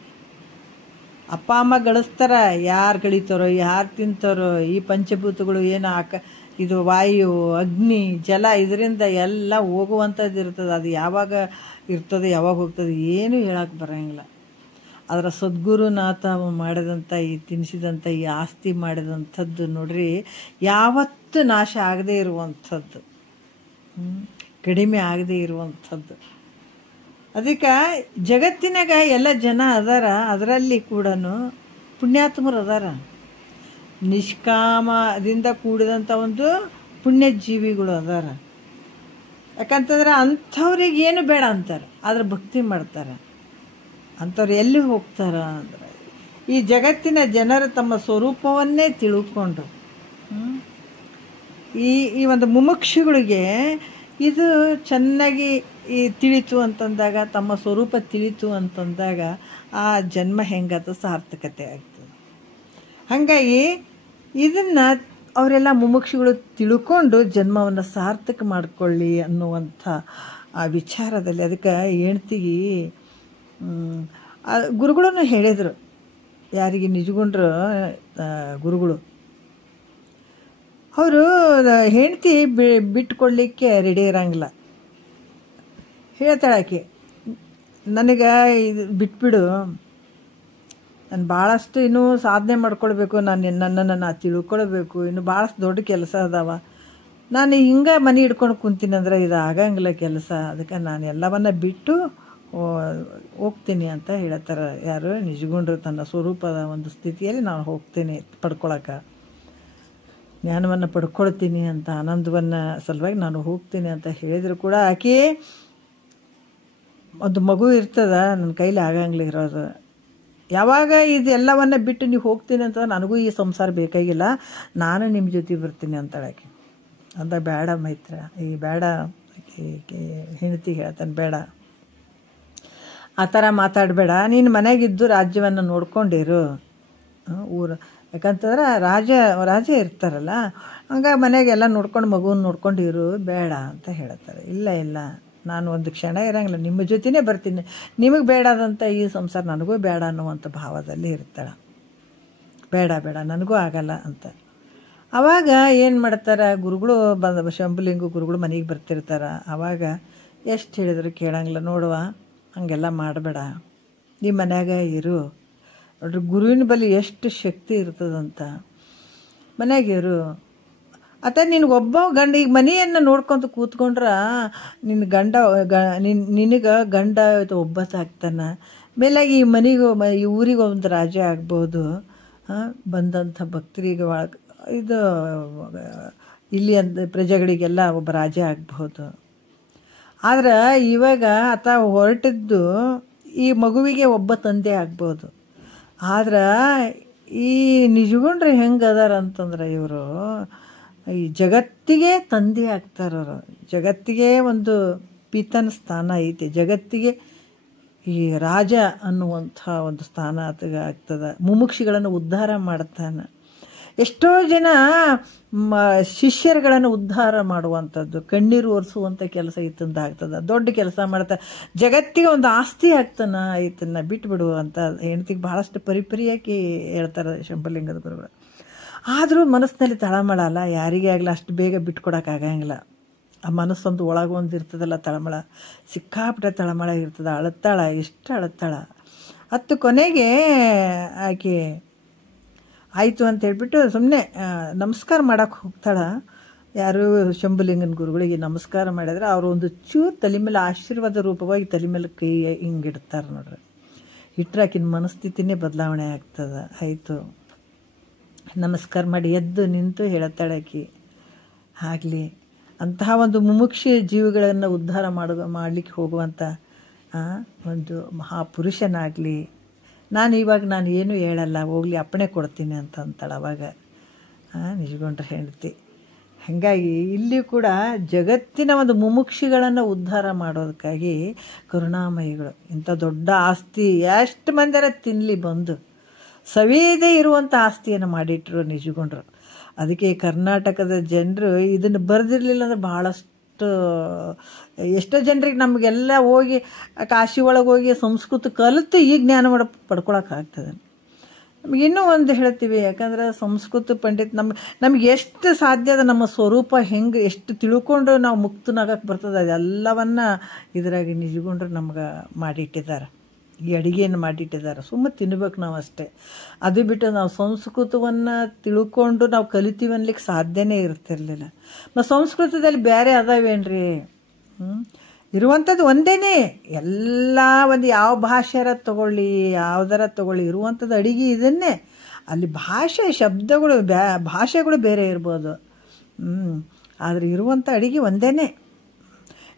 ಅಪ್ಪ ಅಮ್ಮ ಗಳಿಸ್ತಾರ, ಯಾರು ಗಳಿತಾರೋ ಯಾರು ತಿಂತಾರೋ ಈ ಪಂಚಭೂತಗಳು ಏನು ಇದು ವಾಯು ಅಗ್ನಿ ಜಲ ಇದರಿಂದ ಎಲ್ಲ ಹೋಗುವಂಥದ್ದು ಇರ್ತದೆ. ಅದು ಯಾವಾಗ ಇರ್ತದೆ ಯಾವಾಗ ಹೋಗ್ತದೆ ಏನೂ ಹೇಳಕ್ಕೆ ಬರೋಂಗಿಲ್ಲ. ಅದರ ಸದ್ಗುರುನಾಥ ಮಾಡಿದಂಥ ಈ ತಿನ್ನಿಸಿದಂಥ ಈ ಆಸ್ತಿ ಮಾಡಿದಂಥದ್ದು ನೋಡ್ರಿ ಯಾವತ್ತೂ ನಾಶ ಆಗದೇ ಇರುವಂಥದ್ದು, ಕಡಿಮೆ ಆಗದೇ ಇರುವಂಥದ್ದು. ಅದಕ್ಕೆ ಜಗತ್ತಿನಾಗ ಎಲ್ಲ ಜನ ಅದಾರ, ಅದರಲ್ಲಿ ಕೂಡ ಪುಣ್ಯಾತ್ಮರು ಅದಾರ, ನಿಷ್ಕಾಮದಿಂದ ಕೂಡಿದಂಥ ಒಂದು ಪುಣ್ಯಜೀವಿಗಳು ಅದಾರ. ಯಾಕಂತಂದ್ರೆ ಅಂಥವ್ರಿಗೆ ಏನು ಬೇಡ ಅಂತಾರೆ, ಆದ್ರೆ ಭಕ್ತಿ ಮಾಡ್ತಾರೆ. ಅಂಥವ್ರು ಎಲ್ಲಿ ಹೋಗ್ತಾರ ಅಂದ್ರೆ ಈ ಜಗತ್ತಿನ ಜನರು ತಮ್ಮ ಸ್ವರೂಪವನ್ನೇ ತಿಳ್ಕೊಂಡು ಈ ಒಂದು ಮುಮುಕ್ಷುಗಳಿಗೆ ಇದು ಚೆನ್ನಾಗಿ ತಿಳಿತು ಅಂತಂದಾಗ, ತಮ್ಮ ಸ್ವರೂಪ ತಿಳಿತು ಅಂತಂದಾಗ ಆ ಜನ್ಮ ಹೆಂಗದ ಸಾರ್ಥಕತೆ ಆಗ್ತದೆ. ಹಾಗಾಗಿ ಇದನ್ನು ಅವರೆಲ್ಲ ಮುಮುಕ್ಷುಗಳು ತಿಳ್ಕೊಂಡು ಜನ್ಮವನ್ನು ಸಾರ್ಥಕ ಮಾಡಿಕೊಳ್ಳಿ ಅನ್ನುವಂಥ ಆ ವಿಚಾರದಲ್ಲಿ ಅದಕ್ಕೆ ಹೆಣ್ತಿಗೆ ಗುರುಗಳನ್ನು ಹೇಳಿದರು. ಯಾರಿಗೆ ನಿಜಗುಂಡ್ರು ಗುರುಗಳು ಅವರು ಹೆಂಡ್ತಿ ಬಿಟ್ಕೊಡ್ಲಿಕ್ಕೆ ರೆಡಿ ಇರೋಂಗಿಲ್ಲ. ಹೇಳ್ತಾಳಾಕೆ, ನನಗೆ ಇದು ಬಿಟ್ಬಿಡು, ನಾನು ಭಾಳಷ್ಟು ಇನ್ನೂ ಸಾಧನೆ ಮಾಡ್ಕೊಳ್ಬೇಕು, ನನ್ನನ್ನು ನಾ ತಿಳ್ಕೊಳ್ಬೇಕು, ಇನ್ನು ಭಾಳಷ್ಟು ದೊಡ್ಡ ಕೆಲಸ ಅದಾವ, ನಾನು ಹಿಂಗೆ ಮನೆ ಹಿಡ್ಕೊಂಡು ಕುಂತೀನಿ ಅಂದ್ರೆ ಇದು ಆಗಂಗಿಲ್ಲ ಕೆಲಸ, ಅದಕ್ಕೆ ನಾನು ಎಲ್ಲವನ್ನ ಬಿಟ್ಟು ಹೋಗ್ತೀನಿ ಅಂತ ಹೇಳ್ತಾರೆ. ಯಾರು ನಿಜಗುಂಡ್ರು ತನ್ನ ಸ್ವರೂಪದ ಒಂದು ಸ್ಥಿತಿಯಲ್ಲಿ ನಾನು ಹೋಗ್ತೀನಿ ಪಡ್ಕೊಳಕ್ಕೆ, ಜ್ಞಾನವನ್ನು ಪಡ್ಕೊಳ್ತೀನಿ ಅಂತ, ಆನಂದವನ್ನು ಸಲುವಾಗಿ ನಾನು ಹೋಗ್ತೀನಿ ಅಂತ ಹೇಳಿದ್ರು ಕೂಡ ಆಕೆ ಒಂದು ಮಗು ಇರ್ತದ, ನನ್ನ ಕೈಲಿ ಆಗಂಗಿಲ್ಲ ಇರೋದು, ಯಾವಾಗ ಇದೆಲ್ಲವನ್ನು ಬಿಟ್ಟು ನೀವು ಹೋಗ್ತೀನಿ ಅಂತ ನನಗೂ ಈ ಸಂಸಾರ ಬೇಕಾಗಿಲ್ಲ, ನಾನು ನಿಮ್ಮ ಜೊತೆ ಬರ್ತೀನಿ ಅಂತಾಳೆ ಆಕೆ. ಅಂದ ಬೇಡ ಮೈತ್ರ, ಈ ಬೇಡ ಹೆಂಡತಿಗೆ ಹೇಳ್ತಾನೆ, ಬೇಡ ಆ ಥರ ಮಾತಾಡಬೇಡ, ನೀನು ಮನೆಗಿದ್ದು ರಾಜ್ಯವನ್ನು ನೋಡ್ಕೊಂಡಿರು ಊರು. ಯಾಕಂತಂದ್ರೆ ರಾಜ ಇರ್ತಾರಲ್ಲ, ಹಂಗಾಗಿ ಮನೆಗೆಲ್ಲ ನೋಡ್ಕೊಂಡು ಮಗುನ ನೋಡ್ಕೊಂಡಿರು, ಬೇಡ ಅಂತ ಹೇಳ್ತಾರೆ. ಇಲ್ಲ ನಾನು ಒಂದು ಕ್ಷಣ ಇರೋಂಗಿಲ್ಲ, ನಿಮ್ಮ ಜೊತೆನೇ ಬರ್ತೀನಿ, ನಿಮಗೆ ಬೇಡಾದಂಥ ಈ ಸಂಸಾರ ನನಗೂ ಬೇಡ ಅನ್ನುವಂಥ ಭಾವದಲ್ಲಿ ಇರ್ತಾಳೆ. ಬೇಡ ನನಗೂ ಆಗಲ್ಲ ಅಂತ. ಆವಾಗ ಏನು ಮಾಡ್ತಾರೆ ಗುರುಗಳು ಶಂಭುಲಿಂಗ ಗುರುಗಳು ಮನೆಗೆ ಬರ್ತಿರ್ತಾರೆ. ಆವಾಗ ಎಷ್ಟು ಹೇಳಿದ್ರು ಕೇಳಂಗಿಲ್ಲ, ನೋಡುವ ಹಾಗೆಲ್ಲ ಮಾಡಬೇಡ, ನಿಮ್ಮ ಮನ್ಯಾಗ ಇರು, ನೋಡ್ರಿ ಗುರುವಿನ ಬಳಿ ಎಷ್ಟು ಶಕ್ತಿ ಇರ್ತದಂತ, ಮನೆಯಾಗಿರು. ಅಥವಾ ನಿನಗೊಬ್ಬ ಗಂಡ ಈಗ ಮನೆಯನ್ನು ನೋಡ್ಕೊತ ಕೂತ್ಕೊಂಡ್ರೆ ನಿನಗೆ ಗಂಡ ಒಬ್ಬತ್ತಾಗ್ತಾನೆ, ಮೇಲಾಗಿ ಈ ಮನೆಗೆ ಈ ಊರಿಗೆ ಒಂದು ರಾಜ ಆಗ್ಬೋದು, ಬಂದಂಥ ಭಕ್ತರಿಗೆ ಇದು ಇಲ್ಲಿ ಅಂತ ಪ್ರಜೆಗಳಿಗೆಲ್ಲ ಒಬ್ಬ ರಾಜ ಆಗ್ಬೋದು. ಆದ್ರೆ ಇವಾಗ ಆತ ಹೊರಟಿದ್ದು ಈ ಮಗುವಿಗೆ ಒಬ್ಬ ತಂದೆ ಆಗ್ಬೋದು. ಆದ್ರೆ ಈ ನಿಜಗುಂಡ್ರೆ ಹೆಂಗೆ ಅದಾರ ಅಂತಂದ್ರೆ ಇವರು ಈ ಜಗತ್ತಿಗೆ ತಂದೆ ಆಗ್ತಾರವರು, ಜಗತ್ತಿಗೆ ಒಂದು ಪಿತನ ಸ್ಥಾನ ಐತಿ, ಜಗತ್ತಿಗೆ ಈ ರಾಜ ಅನ್ನುವಂಥ ಒಂದು ಸ್ಥಾನ ಆತಗೆ ಆಗ್ತದೆ. ಮುಮುಕ್ಷಿಗಳನ್ನು ಉದ್ಧಾರ ಮಾಡ್ತಾನೆ. ಎಷ್ಟೋ ಜನ ಶಿಷ್ಯರುಗಳನ್ನು ಉದ್ಧಾರ ಮಾಡುವಂಥದ್ದು, ಕಣ್ಣೀರು ಒರೆಸುವಂಥ ಕೆಲಸ ಈತಂದು ಆಗ್ತದೆ. ದೊಡ್ಡ ಕೆಲಸ ಮಾಡ್ತಾರೆ, ಜಗತ್ತಿಗೆ ಒಂದು ಆಸ್ತಿ ಆಗ್ತಾನೆ, ಈತನ್ನ ಬಿಟ್ಬಿಡು ಅಂತ ಹೆಂಡ್ತಿಗೆ ಭಾಳಷ್ಟು ಪರಿಪರಿಯಾಗಿ ಹೇಳ್ತಾರೆ ಶಂಭುಲಿಂಗದ ಗುರುಗಳು. ಆದರೂ ಮನಸ್ಸಿನಲ್ಲಿ ತಳಮಳ ಅಲ್ಲ, ಯಾರಿಗೇ ಆಗಲಿ ಅಷ್ಟು ಬೇಗ ಬಿಟ್ಕೊಡೋಕ್ಕಾಗಂಗಿಲ್ಲ. ಆ ಮನಸ್ಸೊಂದು ಒಳಗೊಂದು ಇರ್ತದಲ್ಲ ತಳಮಳ, ಸಿಕ್ಕಾಪಟ್ಟೆ ತಳಮಳ ಇರ್ತದೆ. ಅಳುತ್ತಾಳ, ಎಷ್ಟು ಅಳುತ್ತಾಳ. ಹತ್ತು ಕೊನೆಗೆ ಆಕೆ ಆಯಿತು ಅಂತ ಹೇಳ್ಬಿಟ್ಟು ಸುಮ್ಮನೆ ನಮಸ್ಕಾರ ಮಾಡೋಕ್ಕೆ ಹೋಗ್ತಾಳೆ. ಯಾರು ಶಂಭುಲಿಂಗನ ಗುರುಗಳಿಗೆ ನಮಸ್ಕಾರ ಮಾಡಿದ್ರೆ ಅವರು ಒಂದು ಚೂರು ತಲೆ ಮೇಲೆ ಆಶೀರ್ವಾದ ರೂಪವಾಗಿ ತಲೆ ಮೇಲೆ ಕೈ ಹಿಂಗಿಡ್ತಾರೆ ನೋಡ್ರಿ. ಇಟ್ಟರೆ ಆಕಿನ ಮನಸ್ಥಿತಿನೇ ಬದಲಾವಣೆ ಆಗ್ತದೆ. ಆಯಿತು ನಮಸ್ಕಾರ ಮಾಡಿ ಎದ್ದು ನಿಂತು ಹೇಳ್ತಾಳೆ ಆಕಿ, ಆಗಲಿ ಅಂತಹ ಒಂದು ಮುಮುಕ್ಷಿ ಜೀವಿಗಳನ್ನು ಉದ್ಧಾರ ಮಾಡಲಿಕ್ಕೆ ಹೋಗುವಂಥ ಒಂದು ಮಹಾಪುರುಷನಾಗಲಿ ನಾನು ಏನು ಹೇಳಲ್ಲ, ಹೋಗಲಿ ಅಪ್ಪಣೆ ಕೊಡ್ತೀನಿ ಅಂತ ಅಂತಾಳೆ. ಅವಾಗ ನಿಜಗೊಂಡ್ರೆ ಹೆಂಡತಿ. ಹಾಗಾಗಿ ಇಲ್ಲಿ ಕೂಡ ಜಗತ್ತಿನ ಒಂದು ಮುಮುಕ್ಷಿಗಳನ್ನು ಉದ್ಧಾರ ಮಾಡೋದಕ್ಕಾಗಿ ಕರುಣಾಮಯಿಗಳು ಇಂಥ ದೊಡ್ಡ ಆಸ್ತಿ ಎಷ್ಟು ಮಂದಿರ ತಿನ್ನಲಿ ಬಂದು ಸವಿಯದೇ ಇರುವಂಥ ಆಸ್ತಿಯನ್ನು ಮಾಡಿಟ್ಟರು ನಿಜಗೊಂಡ್ರು. ಅದಕ್ಕೆ ಕರ್ನಾಟಕದ ಜನರು ಇದನ್ನು ಬರೆದಿರಲಿಲ್ಲ ಅಂದರೆ ಭಾಳಷ್ಟು ಎಷ್ಟೋ ಜನರಿಗೆ ನಮಗೆಲ್ಲ ಹೋಗಿ ಕಾಶಿ ಒಳಗೆ ಹೋಗಿ ಸಂಸ್ಕೃತ ಕಲಿತು ಈ ಜ್ಞಾನ ಪಡ್ಕೊಳಕ್ಕಾಗ್ತದೆ. ನಮಗೆ ಇನ್ನೂ ಒಂದು ಹೇಳ್ತೀವಿ, ಯಾಕಂದ್ರೆ ಸಂಸ್ಕೃತ ಪಂಡಿತ್ ನಮ್ಗೆ ಎಷ್ಟು ಸಾಧ್ಯ ಅದ ನಮ್ಮ ಸ್ವರೂಪ ಹೆಂಗೆ ಎಷ್ಟು ತಿಳ್ಕೊಂಡು ನಾವು ಮುಕ್ತನಾಗಕ್ಕೆ ಬರ್ತದೆ ಅದೆಲ್ಲವನ್ನ ಇದರಾಗಿ ನಿಜಗೊಂಡ್ರೆ ನಮ್ಗೆ ಮಾಡಿಟ್ಟಿದ್ದಾರೆ. ಈ ಅಡುಗೆಯನ್ನು ಮಾಡಿಟ್ಟಿದ್ದಾರೆ. ಸುಮ್ಮನೆ ತಿನ್ಬೇಕು ನಾವು ಅಷ್ಟೇ. ಅದು ಬಿಟ್ಟು ನಾವು ಸಂಸ್ಕೃತವನ್ನು ತಿಳ್ಕೊಂಡು ನಾವು ಕಲಿತೀವಿ ಅನ್ಲಿಕ್ಕೆ ಸಾಧ್ಯನೇ ಇರ್ತಿರ್ಲಿಲ್ಲ. ಮತ್ತು ಸಂಸ್ಕೃತದಲ್ಲಿ ಬೇರೆ ಅದಾವೇನ್ರಿ? ಇರುವಂಥದ್ದು ಒಂದೇ. ಎಲ್ಲ ಒಂದು ಯಾವ ಭಾಷೆರ ತಗೊಳ್ಳಿ, ಯಾವುದರ ತಗೊಳ್ಳಿ, ಇರುವಂಥದ್ದು ಅಡುಗೆ ಇದನ್ನೇ. ಅಲ್ಲಿ ಭಾಷೆ ಶಬ್ದಗಳು ಭಾಷೆಗಳು ಬೇರೆ ಇರ್ಬೋದು, ಆದರೆ ಇರುವಂಥ ಅಡುಗೆ ಒಂದೇ.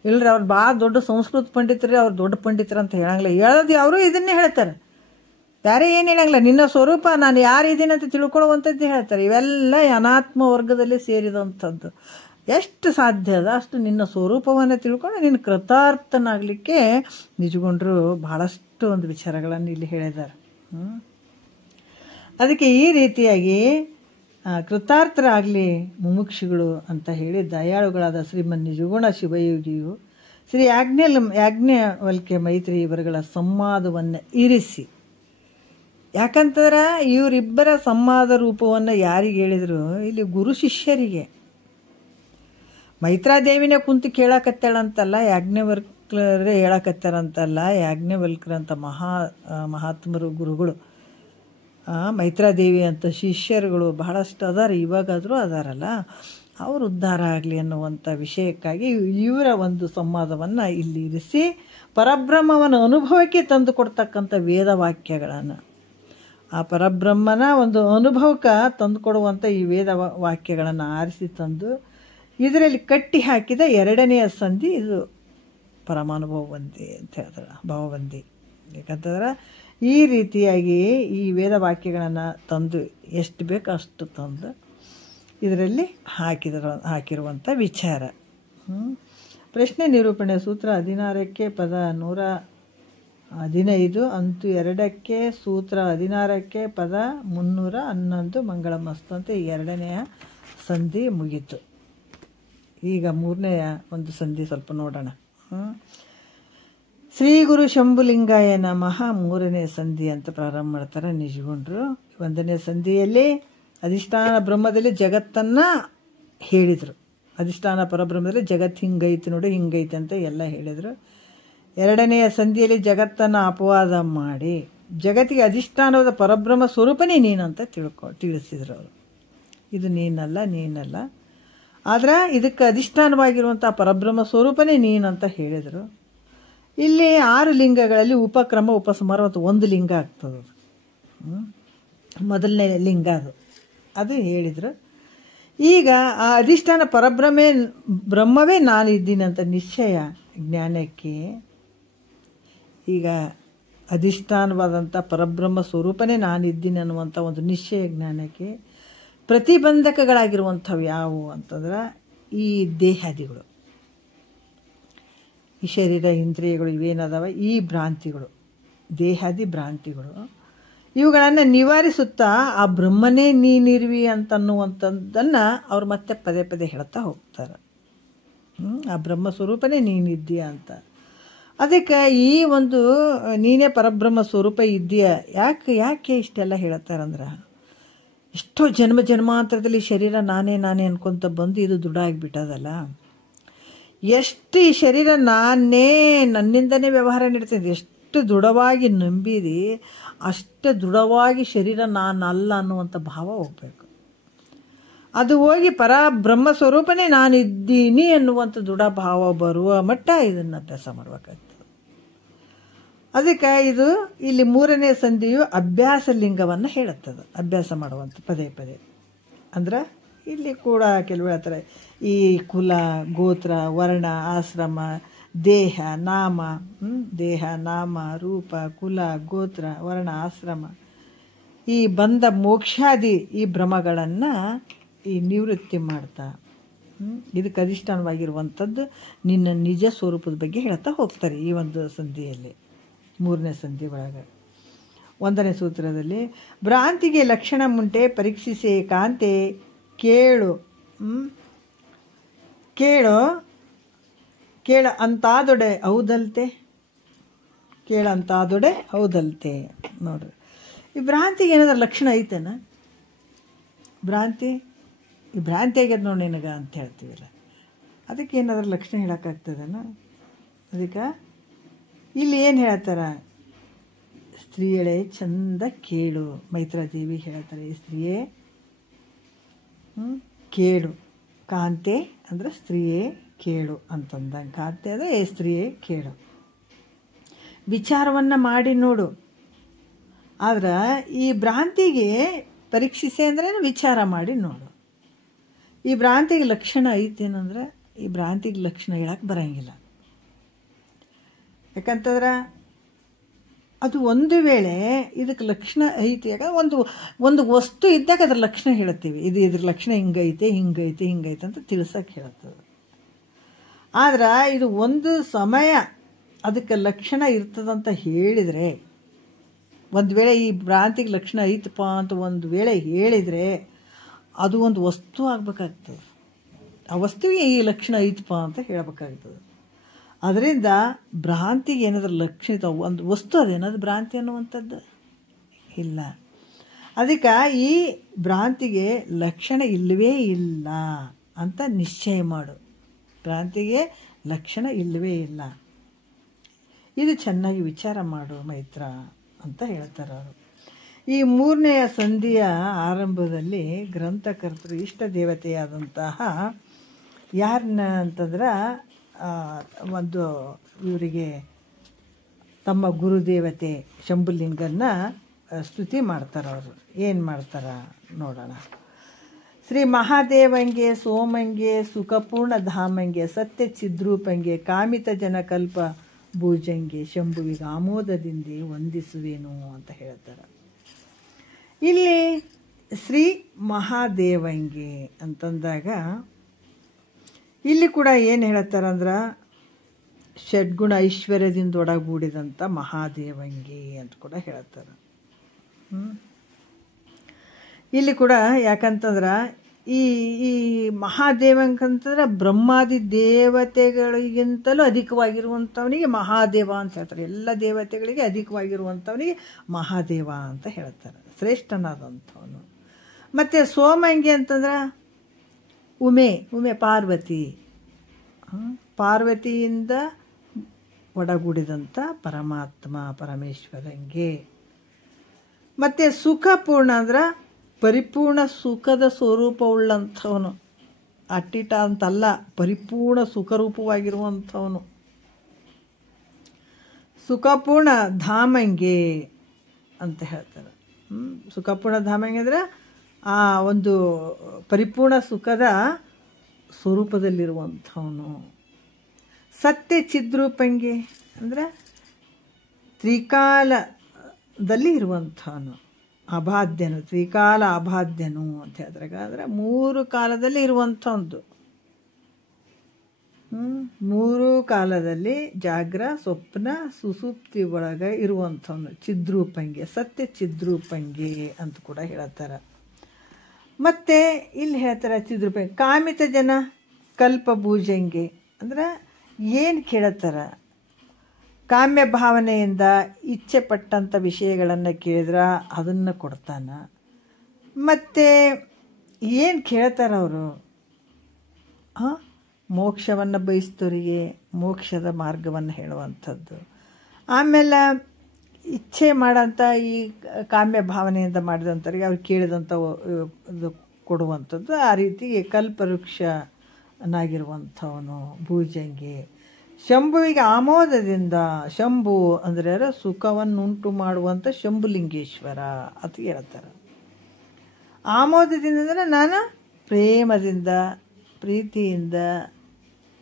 ಇಲ್ಲರಿ ಅವ್ರು ಭಾಳ ದೊಡ್ಡ ಸಂಸ್ಕೃತ ಪಂಡಿತರು, ಅವ್ರು ದೊಡ್ಡ ಪಂಡಿತರು ಅಂತ ಹೇಳಂಗಿಲ್ಲ. ಹೇಳೋದು ಅವರು ಇದನ್ನೇ ಹೇಳ್ತಾರೆ, ಬೇರೆ ಏನು ಹೇಳಂಗಿಲ್ಲ. ನಿನ್ನ ಸ್ವರೂಪ ನಾನು ಯಾರಿದ್ದೀನಿ ಅಂತ ತಿಳ್ಕೊಳ್ಳುವಂಥದ್ದು ಹೇಳ್ತಾರೆ. ಇವೆಲ್ಲ ಅನಾತ್ಮ ವರ್ಗದಲ್ಲಿ ಸೇರಿದಂಥದ್ದು. ಎಷ್ಟು ಸಾಧ್ಯ ಅದ ಅಷ್ಟು ನಿನ್ನ ಸ್ವರೂಪವನ್ನು ತಿಳ್ಕೊಂಡು ನಿನ್ನ ಕೃತಾರ್ಥನಾಗಲಿಕ್ಕೆ ನಿಜಗೊಂಡ್ರು ಭಾಳಷ್ಟು ಒಂದು ವಿಚಾರಗಳನ್ನು ಇಲ್ಲಿ ಹೇಳಿದ್ದಾರೆ. ಅದಕ್ಕೆ ಈ ರೀತಿಯಾಗಿ ಕೃತಾರ್ಥರಾಗಲಿ ಮುಮುಕ್ಷಿಗಳು ಅಂತ ಹೇಳಿ ದಯಾಳುಗಳಾದ ಶ್ರೀಮನ್ ನಿಜಗುಣ ಶಿವಯೋಗಿಯು ಶ್ರೀ ಯಾಜ್ಞವಲ್ಕ್ಯ ಮೈತ್ರಿ ಇವರುಗಳ ಸಂವಾದವನ್ನು ಇರಿಸಿ, ಯಾಕಂತಂದ್ರೆ ಇವರಿಬ್ಬರ ಸಂವಾದ ರೂಪವನ್ನು ಯಾರಿಗೆ ಹೇಳಿದ್ರು? ಇಲ್ಲಿ ಗುರು ಶಿಷ್ಯರಿಗೆ. ಮೈತ್ರಾದೇವಿನೇ ಕುಂತು ಕೇಳಕತ್ತಾಳಂತಲ್ಲ, ಯಾಜ್ಞವಲ್ಕ್ಯರೇ ಹೇಳಕತ್ತಾರಂತಲ್ಲ. ಯಾಜ್ಞವಲ್ಕ್ಯರಂತ ಮಹಾತ್ಮರು ಗುರುಗಳು, ಮೈತ್ರಾದೇವಿ ಅಂತ ಶಿಷ್ಯರುಗಳು ಬಹಳಷ್ಟು ಅದಾರ, ಇವಾಗಾದರೂ ಅದಾರಲ್ಲ, ಅವರು ಉದ್ಧಾರ ಆಗಲಿ ಅನ್ನುವಂಥ ವಿಷಯಕ್ಕಾಗಿ ಇವರ ಒಂದು ಸಂವಾದವನ್ನು ಇಲ್ಲಿ ಇರಿಸಿ ಪರಬ್ರಹ್ಮವನ್ನು ಅನುಭವಕ್ಕೆ ತಂದು ಕೊಡ್ತಕ್ಕಂಥ ವೇದವಾಕ್ಯಗಳನ್ನು, ಆ ಪರಬ್ರಹ್ಮನ ಒಂದು ಅನುಭವಕ್ಕೆ ತಂದು ಕೊಡುವಂಥ ಈ ವೇದ ವಾಕ್ಯಗಳನ್ನು ಆರಿಸಿ ತಂದು ಇದರಲ್ಲಿ ಕಟ್ಟಿ ಹಾಕಿದ ಎರಡನೆಯ ಸಂಧಿ ಇದು ಪರಮಾನುಭವ ಬಂದಿ ಅಂತ ಹೇಳ್ತಾರೆ, ಭಾವಬಂದಿ. ಯಾಕಂತಂದ್ರೆ ಈ ರೀತಿಯಾಗಿ ಈ ವೇದ ವಾಕ್ಯಗಳನ್ನು ತಂದು ಎಷ್ಟು ಬೇಕೋ ಅಷ್ಟು ತಂದು ಇದರಲ್ಲಿ ಹಾಕಿರುವಂಥ ವಿಚಾರ. ಪ್ರಶ್ನೆ ನಿರೂಪಣೆ ಸೂತ್ರ 16ಕ್ಕೆ ಪದ 115, ಅಂತು 2ಕ್ಕೆ ಸೂತ್ರ 16ಕ್ಕೆ ಪದ 311 ಮಂಗಳಮಸ್ತು ಅಂತ ಈ ಎರಡನೆಯ ಸಂಧಿ ಮುಗೀತು. ಈಗ ಮೂರನೆಯ ಒಂದು ಸಂಧಿ ಸ್ವಲ್ಪ ನೋಡೋಣ. ಶ್ರೀ ಗುರು ಶಂಭುಲಿಂಗಾಯ ನಮಃ ಮೂರನೇ ಸಂಧಿ ಅಂತ ಪ್ರಾರಂಭ ಮಾಡ್ತಾರೆ ನಿಜಗೊಂಡ್ರು. ಒಂದನೇ ಸಂಧಿಯಲ್ಲಿ ಅಧಿಷ್ಠಾನ ಬ್ರಹ್ಮದಲ್ಲಿ ಜಗತ್ತನ್ನು ಹೇಳಿದರು. ಅಧಿಷ್ಠಾನ ಪರಬ್ರಹ್ಮದಲ್ಲಿ ಜಗತ್ತು ಹಿಂಗೈತಿ ನೋಡಿ, ಹಿಂಗೈತಿ ಅಂತ ಎಲ್ಲ ಹೇಳಿದರು. ಎರಡನೆಯ ಸಂಧಿಯಲ್ಲಿ ಜಗತ್ತನ್ನು ಅಪವಾದ ಮಾಡಿ ಜಗತ್ತಿಗೆ ಅಧಿಷ್ಠಾನವಾದ ಪರಬ್ರಹ್ಮ ಸ್ವರೂಪನೇ ನೀನಂತ ತಿಳಿಸಿದರು ಅವರು. ಇದು ನೀನಲ್ಲ, ಆದರೆ ಇದಕ್ಕೆ ಅಧಿಷ್ಠಾನವಾಗಿರುವಂಥ ಪರಬ್ರಹ್ಮ ಸ್ವರೂಪನೇ ನೀನಂತ ಹೇಳಿದರು. ಇಲ್ಲಿ 6 ಲಿಂಗಗಳಲ್ಲಿ ಉಪಕ್ರಮ ಉಪಸಂಹಾರ ಮತ್ತು ಒಂದು ಲಿಂಗ ಆಗ್ತದೆ. ಮೊದಲನೇ ಲಿಂಗ ಅದು ಹೇಳಿದರು. ಈಗ ಆ ಅಧಿಷ್ಠಾನ ಬ್ರಹ್ಮವೇ ನಾನು ಇದ್ದೀನಿ ಅಂತ ನಿಶ್ಚಯ ಜ್ಞಾನಕ್ಕೆ, ಈಗ ಅಧಿಷ್ಠಾನವಾದಂಥ ಪರಬ್ರಹ್ಮ ಸ್ವರೂಪನೇ ನಾನಿದ್ದೀನಿ ಅನ್ನುವಂಥ ಒಂದು ನಿಶ್ಚಯ ಜ್ಞಾನಕ್ಕೆ ಪ್ರತಿಬಂಧಕಗಳಾಗಿರುವಂಥವು ಯಾವುವು ಅಂತಂದ್ರೆ ಈ ದೇಹಾದಿಗಳು, ಈ ಶರೀರ ಇಂದ್ರಿಯಗಳು ಇವೇನದಾವ, ಈ ಭ್ರಾಂತಿಗಳು, ದೇಹಾದಿ ಭ್ರಾಂತಿಗಳು, ಇವುಗಳನ್ನು ನಿವಾರಿಸುತ್ತಾ ಆ ಬ್ರಹ್ಮನೇ ನೀನಿರುವಿ ಅಂತನ್ನುವಂಥದ್ದನ್ನು ಅವ್ರು ಮತ್ತೆ ಪದೇ ಪದೇ ಹೇಳ್ತಾ ಹೋಗ್ತಾರೆ. ಆ ಬ್ರಹ್ಮ ಸ್ವರೂಪನೇ ನೀನಿದ್ದೀಯ ಅಂತ. ಅದಕ್ಕೆ ಈ ಒಂದು ನೀನೇ ಪರಬ್ರಹ್ಮ ಸ್ವರೂಪ ಇದ್ದೀಯ ಯಾಕೆ ಇಷ್ಟೆಲ್ಲ ಹೇಳ್ತಾರಂದ್ರೆ, ಎಷ್ಟೋ ಜನ್ಮ ಜನ್ಮಾಂತರದಲ್ಲಿ ಶರೀರ ನಾನೇ ನಾನೇ ಅನ್ಕೊತ ಬಂದು ಇದು ದೃಢ ಆಗಿಬಿಟ್ಟದಲ್ಲ. ಎಷ್ಟು ಈ ಶರೀರ ನಾನೇ ನನ್ನಿಂದನೇ ವ್ಯವಹಾರ ನೀಡ್ತಿದ್ದೆ, ಎಷ್ಟು ದೃಢವಾಗಿ ನಂಬಿದಿ ಅಷ್ಟು ದೃಢವಾಗಿ ಶರೀರ ನಾನಲ್ಲ ಅನ್ನುವಂಥ ಭಾವ ಹೋಗಬೇಕು. ಅದು ಹೋಗಿ ಪರಬ್ರಹ್ಮ ಸ್ವರೂಪನೇ ನಾನಿದ್ದೀನಿ ಅನ್ನುವಂಥ ದೃಢ ಭಾವ ಬರುವ ಮಟ್ಟ ಇದನ್ನು ಅಭ್ಯಾಸ ಮಾಡಬೇಕಾಗ್ತದೆ. ಅದಕ್ಕೆ ಇದು ಇಲ್ಲಿ 3ನೇ ಸಂಧಿಯು ಅಭ್ಯಾಸ ಲಿಂಗವನ್ನು ಹೇಳುತ್ತದೆ, ಅಭ್ಯಾಸ ಮಾಡುವಂಥ ಪದೇ ಪದೇ. ಅಂದ್ರೆ ಇಲ್ಲಿ ಕೂಡ ಕೆಲವು ಹೇಳ್ತಾರೆ ಈ ಕುಲ, ಗೋತ್ರ, ವರ್ಣ, ಆಶ್ರಮ, ದೇಹ, ನಾಮ, ರೂಪ, ಕುಲ, ಗೋತ್ರ, ವರ್ಣ, ಆಶ್ರಮ, ಈ ಬಂಧ ಮೋಕ್ಷಾದಿ ಈ ಭ್ರಮಗಳನ್ನು ಈ ನಿವೃತ್ತಿ ಮಾಡ್ತಾ ಇದಕ್ಕೆ ಅಧಿಷ್ಠಾನವಾಗಿರುವಂಥದ್ದು ನಿನ್ನ ನಿಜ ಸ್ವರೂಪದ ಬಗ್ಗೆ ಹೇಳ್ತಾ ಹೋಗ್ತಾರೆ ಈ ಒಂದು ಸಂಧಿಯಲ್ಲಿ. 3ನೇ ಸಂಧಿ ಒಳಗೆ 1ನೇ ಸೂತ್ರದಲ್ಲಿ ಭ್ರಾಂತಿಗೆ ಲಕ್ಷಣ ಮುಂಟೆ ಪರೀಕ್ಷಿಸೆ ಕಾಂತೆ ಕೇಳು ಅಂತಾದೊಡೆ ಹೌದಲ್ತೆ, ಕೇಳಂತಾದೊಡೆ ಹೌದಲ್ತೆ. ನೋಡ್ರಿ, ಈ ಭ್ರಾಂತಿಗೆ ಏನಾದ್ರು ಲಕ್ಷಣ ಐತೇನ? ಈ ಭ್ರಾಂತಿ ಆಗ್ಯದ ನೋಡಿ ನಿನಗೆ ಅಂತ ಹೇಳ್ತೀವಲ್ಲ, ಅದಕ್ಕೆ ಏನಾದ್ರೂ ಲಕ್ಷಣ ಹೇಳೋಕ್ಕಾಗ್ತದೇನ? ಅದಕ್ಕೆ ಇಲ್ಲಿ ಏನು ಹೇಳ್ತಾರ, ಸ್ತ್ರೀಯಳೆ ಚಂದ ಕೇಳು. ಮೈತ್ರಾದೇವಿ ಹೇಳ್ತಾರೆ, ಈ ಸ್ತ್ರೀಯೇ ಕೇಳು, ಕಾಂತೆ ಅಂದ್ರೆ ಸ್ತ್ರೀಯೇ ಕೇಳು ಅಂತಂದಂಗೆ. ಕಾಂತೆ ಅಂದರೆ ಏ ಸ್ತ್ರೀಯೇ ಕೇಳು, ವಿಚಾರವನ್ನು ಮಾಡಿ ನೋಡು. ಆದ್ರೆ ಈ ಭ್ರಾಂತಿಗೆ ಪರೀಕ್ಷಿಸೆ ಅಂದ್ರೆ ವಿಚಾರ ಮಾಡಿ ನೋಡು. ಈ ಭ್ರಾಂತಿಗೆ ಲಕ್ಷಣ ಐತೇನಂದ್ರೆ ಈ ಭ್ರಾಂತಿಗೆ ಲಕ್ಷಣ ಹೇಳಕ್ಕೆ ಬರೋಂಗಿಲ್ಲ. ಯಾಕಂತಂದ್ರೆ ಅದು ಒಂದು ವೇಳೆ ಇದಕ್ಕೆ ಲಕ್ಷಣ ಐತಿ, ಯಾಕಂದ್ರೆ ಒಂದು ವಸ್ತು ಇದ್ದಾಗ ಅದ್ರ ಲಕ್ಷಣ ಹೇಳ್ತೀವಿ, ಇದ್ರ ಲಕ್ಷಣ ಹಿಂಗೈತೆ ಅಂತ ತಿಳ್ಸಕ್ಕೆ ಹೇಳ್ತದೆ. ಆದ್ರೆ ಇದು ಒಂದು ಸಮಯ ಅದಕ್ಕೆ ಲಕ್ಷಣ ಇರ್ತದಂತ ಹೇಳಿದರೆ, ಒಂದು ವೇಳೆ ಈ ಭ್ರಾಂತಿಗೆ ಲಕ್ಷಣ ಐತಪ್ಪ ಅಂತ ಒಂದು ವೇಳೆ ಹೇಳಿದರೆ ಅದು ಒಂದು ವಸ್ತು ಆಗಬೇಕಾಗ್ತದೆ. ಆ ವಸ್ತುವಿಗೆ ಈ ಲಕ್ಷಣ ಐತಪ್ಪ ಅಂತ ಹೇಳಬೇಕಾಗ್ತದೆ. ಅದರಿಂದ ಭ್ರಾಂತಿಗೆ ಏನಾದರೂ ಲಕ್ಷಣ ಒಂದು ವಸ್ತು ಅದೇನದು ಭ್ರಾಂತಿ ಅನ್ನುವಂಥದ್ದು ಇಲ್ಲ. ಅದಕ್ಕೆ ಈ ಭ್ರಾಂತಿಗೆ ಲಕ್ಷಣ ಇಲ್ಲವೇ ಇಲ್ಲ ಅಂತ ನಿಶ್ಚಯ ಮಾಡು. ಭ್ರಾಂತಿಗೆ ಲಕ್ಷಣ ಇಲ್ಲವೇ ಇಲ್ಲ, ಇದು ಚೆನ್ನಾಗಿ ವಿಚಾರ ಮಾಡು ಮೈತ್ರ ಅಂತ ಹೇಳ್ತಾರೆ ಅವರು. ಈ 3ನೇ ಸಂಧಿಯ ಆರಂಭದಲ್ಲಿ ಗ್ರಂಥಕರ್ತರು ಇಷ್ಟ ದೇವತೆಯಾದಂತಹ ಯಾರನ್ನ ಅಂತಂದ್ರೆ ಒಂದು ಇವರಿಗೆ ತಮ್ಮ ಗುರುದೇವತೆ ಶಂಭುಲಿಂಗನ್ನ ಸ್ತುತಿ ಮಾಡ್ತಾರೆ. ಅವರು ಏನು ಮಾಡ್ತಾರೆ ನೋಡೋಣ. ಶ್ರೀ ಮಹಾದೇವಂಗೆ ಸೋಮಂಗೆ ಸುಖಪೂರ್ಣ ಧಾಮಂಗೆ ಸತ್ಯ ಚಿದ್ರೂಪಂಗೆ ಕಾಮಿತ ಜನಕಲ್ಪ ಭೂಜಂಗೆ ಶಂಭುವಿಗೆ ಆಮೋದದಿಂದ ವಂದಿಸುವೇನು ಅಂತ ಹೇಳ್ತಾರೆ. ಇಲ್ಲಿ ಶ್ರೀ ಮಹಾದೇವಂಗೆ ಅಂತಂದಾಗ ಇಲ್ಲಿ ಕೂಡ ಏನು ಹೇಳ್ತಾರಂದ್ರೆ ಷಡ್ಗುಣ ಐಶ್ವರ್ಯದಿಂದ ಒಡಗೂಡಿದಂಥ ಮಹಾದೇವಂಗೆ ಅಂತ ಕೂಡ ಹೇಳ್ತಾರೆ. ಇಲ್ಲಿ ಕೂಡ ಯಾಕಂತಂದ್ರೆ ಈ ಈ ಮಹಾದೇವಂಕಂತಂದ್ರೆ ಬ್ರಹ್ಮಾದಿ ದೇವತೆಗಳಿಗಿಂತಲೂ ಅಧಿಕವಾಗಿರುವಂಥವನಿಗೆ ಮಹಾದೇವ ಅಂತ ಹೇಳ್ತಾರೆ. ಎಲ್ಲ ದೇವತೆಗಳಿಗೆ ಅಧಿಕವಾಗಿರುವಂಥವನಿಗೆ ಮಹಾದೇವ ಅಂತ ಹೇಳ್ತಾರೆ, ಶ್ರೇಷ್ಠನಾದಂಥವನು. ಮತ್ತು ಸೋಮಂಗಿ ಅಂತಂದ್ರೆ ಉಮೆ ಪಾರ್ವತಿಯಿಂದ ಒಡಗೂಡಿದಂಥ ಪರಮೇಶ್ವರಂಗೆ. ಮತ್ತು ಸುಖಪೂರ್ಣ ಅಂದ್ರೆ ಪರಿಪೂರ್ಣ ಸುಖದ ಸ್ವರೂಪವುಳ್ಳಂಥವನು, ಅಟ್ಟಿಟ ಅಂತಲ್ಲ, ಪರಿಪೂರ್ಣ ಸುಖರೂಪವಾಗಿರುವಂಥವನು. ಸುಖಪೂರ್ಣ ಧಾಮಂಗೆ ಅಂತ ಹೇಳ್ತಾರೆ. ಸುಖಪೂರ್ಣ ಧಾಮಂಗೆ ಅಂದರೆ ಆ ಒಂದು ಪರಿಪೂರ್ಣ ಸುಖದ ಸ್ವರೂಪದಲ್ಲಿರುವಂಥವನು. ಸತ್ಯ ಚಿದ್ರೂಪಂಗೆ ಅಂದರೆ ತ್ರಿಕಾಲದಲ್ಲಿ ಇರುವಂಥವನು, ಅಬಾಧ್ಯನು, ತ್ರಿಕಾಲ ಅಬಾಧ್ಯನು ಅಂತ ಹೇಳಿದಾಗ ಅಂದರೆ 3 ಕಾಲದಲ್ಲಿ ಇರುವಂಥದ್ದು. 3 ಕಾಲದಲ್ಲಿ ಜಾಗ್ರ, ಸ್ವಪ್ನ, ಸುಸುಪ್ತಿ ಒಳಗೆ ಇರುವಂಥವನು ಚಿದ್ರೂಪಂಗೆ, ಸತ್ಯ ಚಿದ್ರೂಪಂಗೆ ಅಂತ ಕೂಡ ಹೇಳ್ತಾರೆ. ಮತ್ತು ಇಲ್ಲಿ ಹೇಳ್ತಾರೆ ಚಿದ್ರೂಪಂಗೆ ಕಾಮಿತ ಜನ ಕಲ್ಪಭೂಜಂಗೆ ಅಂದರೆ ಏನು ಕೇಳತ್ತಾರ, ಕಾಮ್ಯ ಭಾವನೆಯಿಂದ ಇಚ್ಛೆ ಪಟ್ಟಂಥ ವಿಷಯಗಳನ್ನು ಕೇಳಿದ್ರೆ ಅದನ್ನು ಕೊಡ್ತಾನೆ. ಮತ್ತು ಏನು ಕೇಳ್ತಾರೆ ಅವರು, ಮೋಕ್ಷವನ್ನು ಬಯಸ್ತವರಿಗೆ ಮೋಕ್ಷದ ಮಾರ್ಗವನ್ನು ಹೇಳುವಂಥದ್ದು. ಆಮೇಲೆ ಇಚ್ಛೆ ಮಾಡೋಂಥ ಈ ಕಾಮ್ಯ ಭಾವನೆಯಿಂದ ಮಾಡಿದಂಥವ್ರಿಗೆ ಅವ್ರು ಕೇಳಿದಂಥ ಇದು ಕೊಡುವಂಥದ್ದು. ಆ ರೀತಿ ಕಲ್ಪವೃಕ್ಷನಾಗಿರುವಂಥವನು ಭುಜಂಗಿ. ಶಂಭುವಿಗೆ ಆಮೋದದಿಂದ, ಶಂಭು ಅಂದರೆ ಸುಖವನ್ನುಂಟು ಮಾಡುವಂಥ ಶಂಭುಲಿಂಗೇಶ್ವರ ಅಂತ ಹೇಳ್ತಾರೆ. ಆಮೋದದಿಂದ ಅಂದರೆ ನಾನು ಪ್ರೇಮದಿಂದ, ಪ್ರೀತಿಯಿಂದ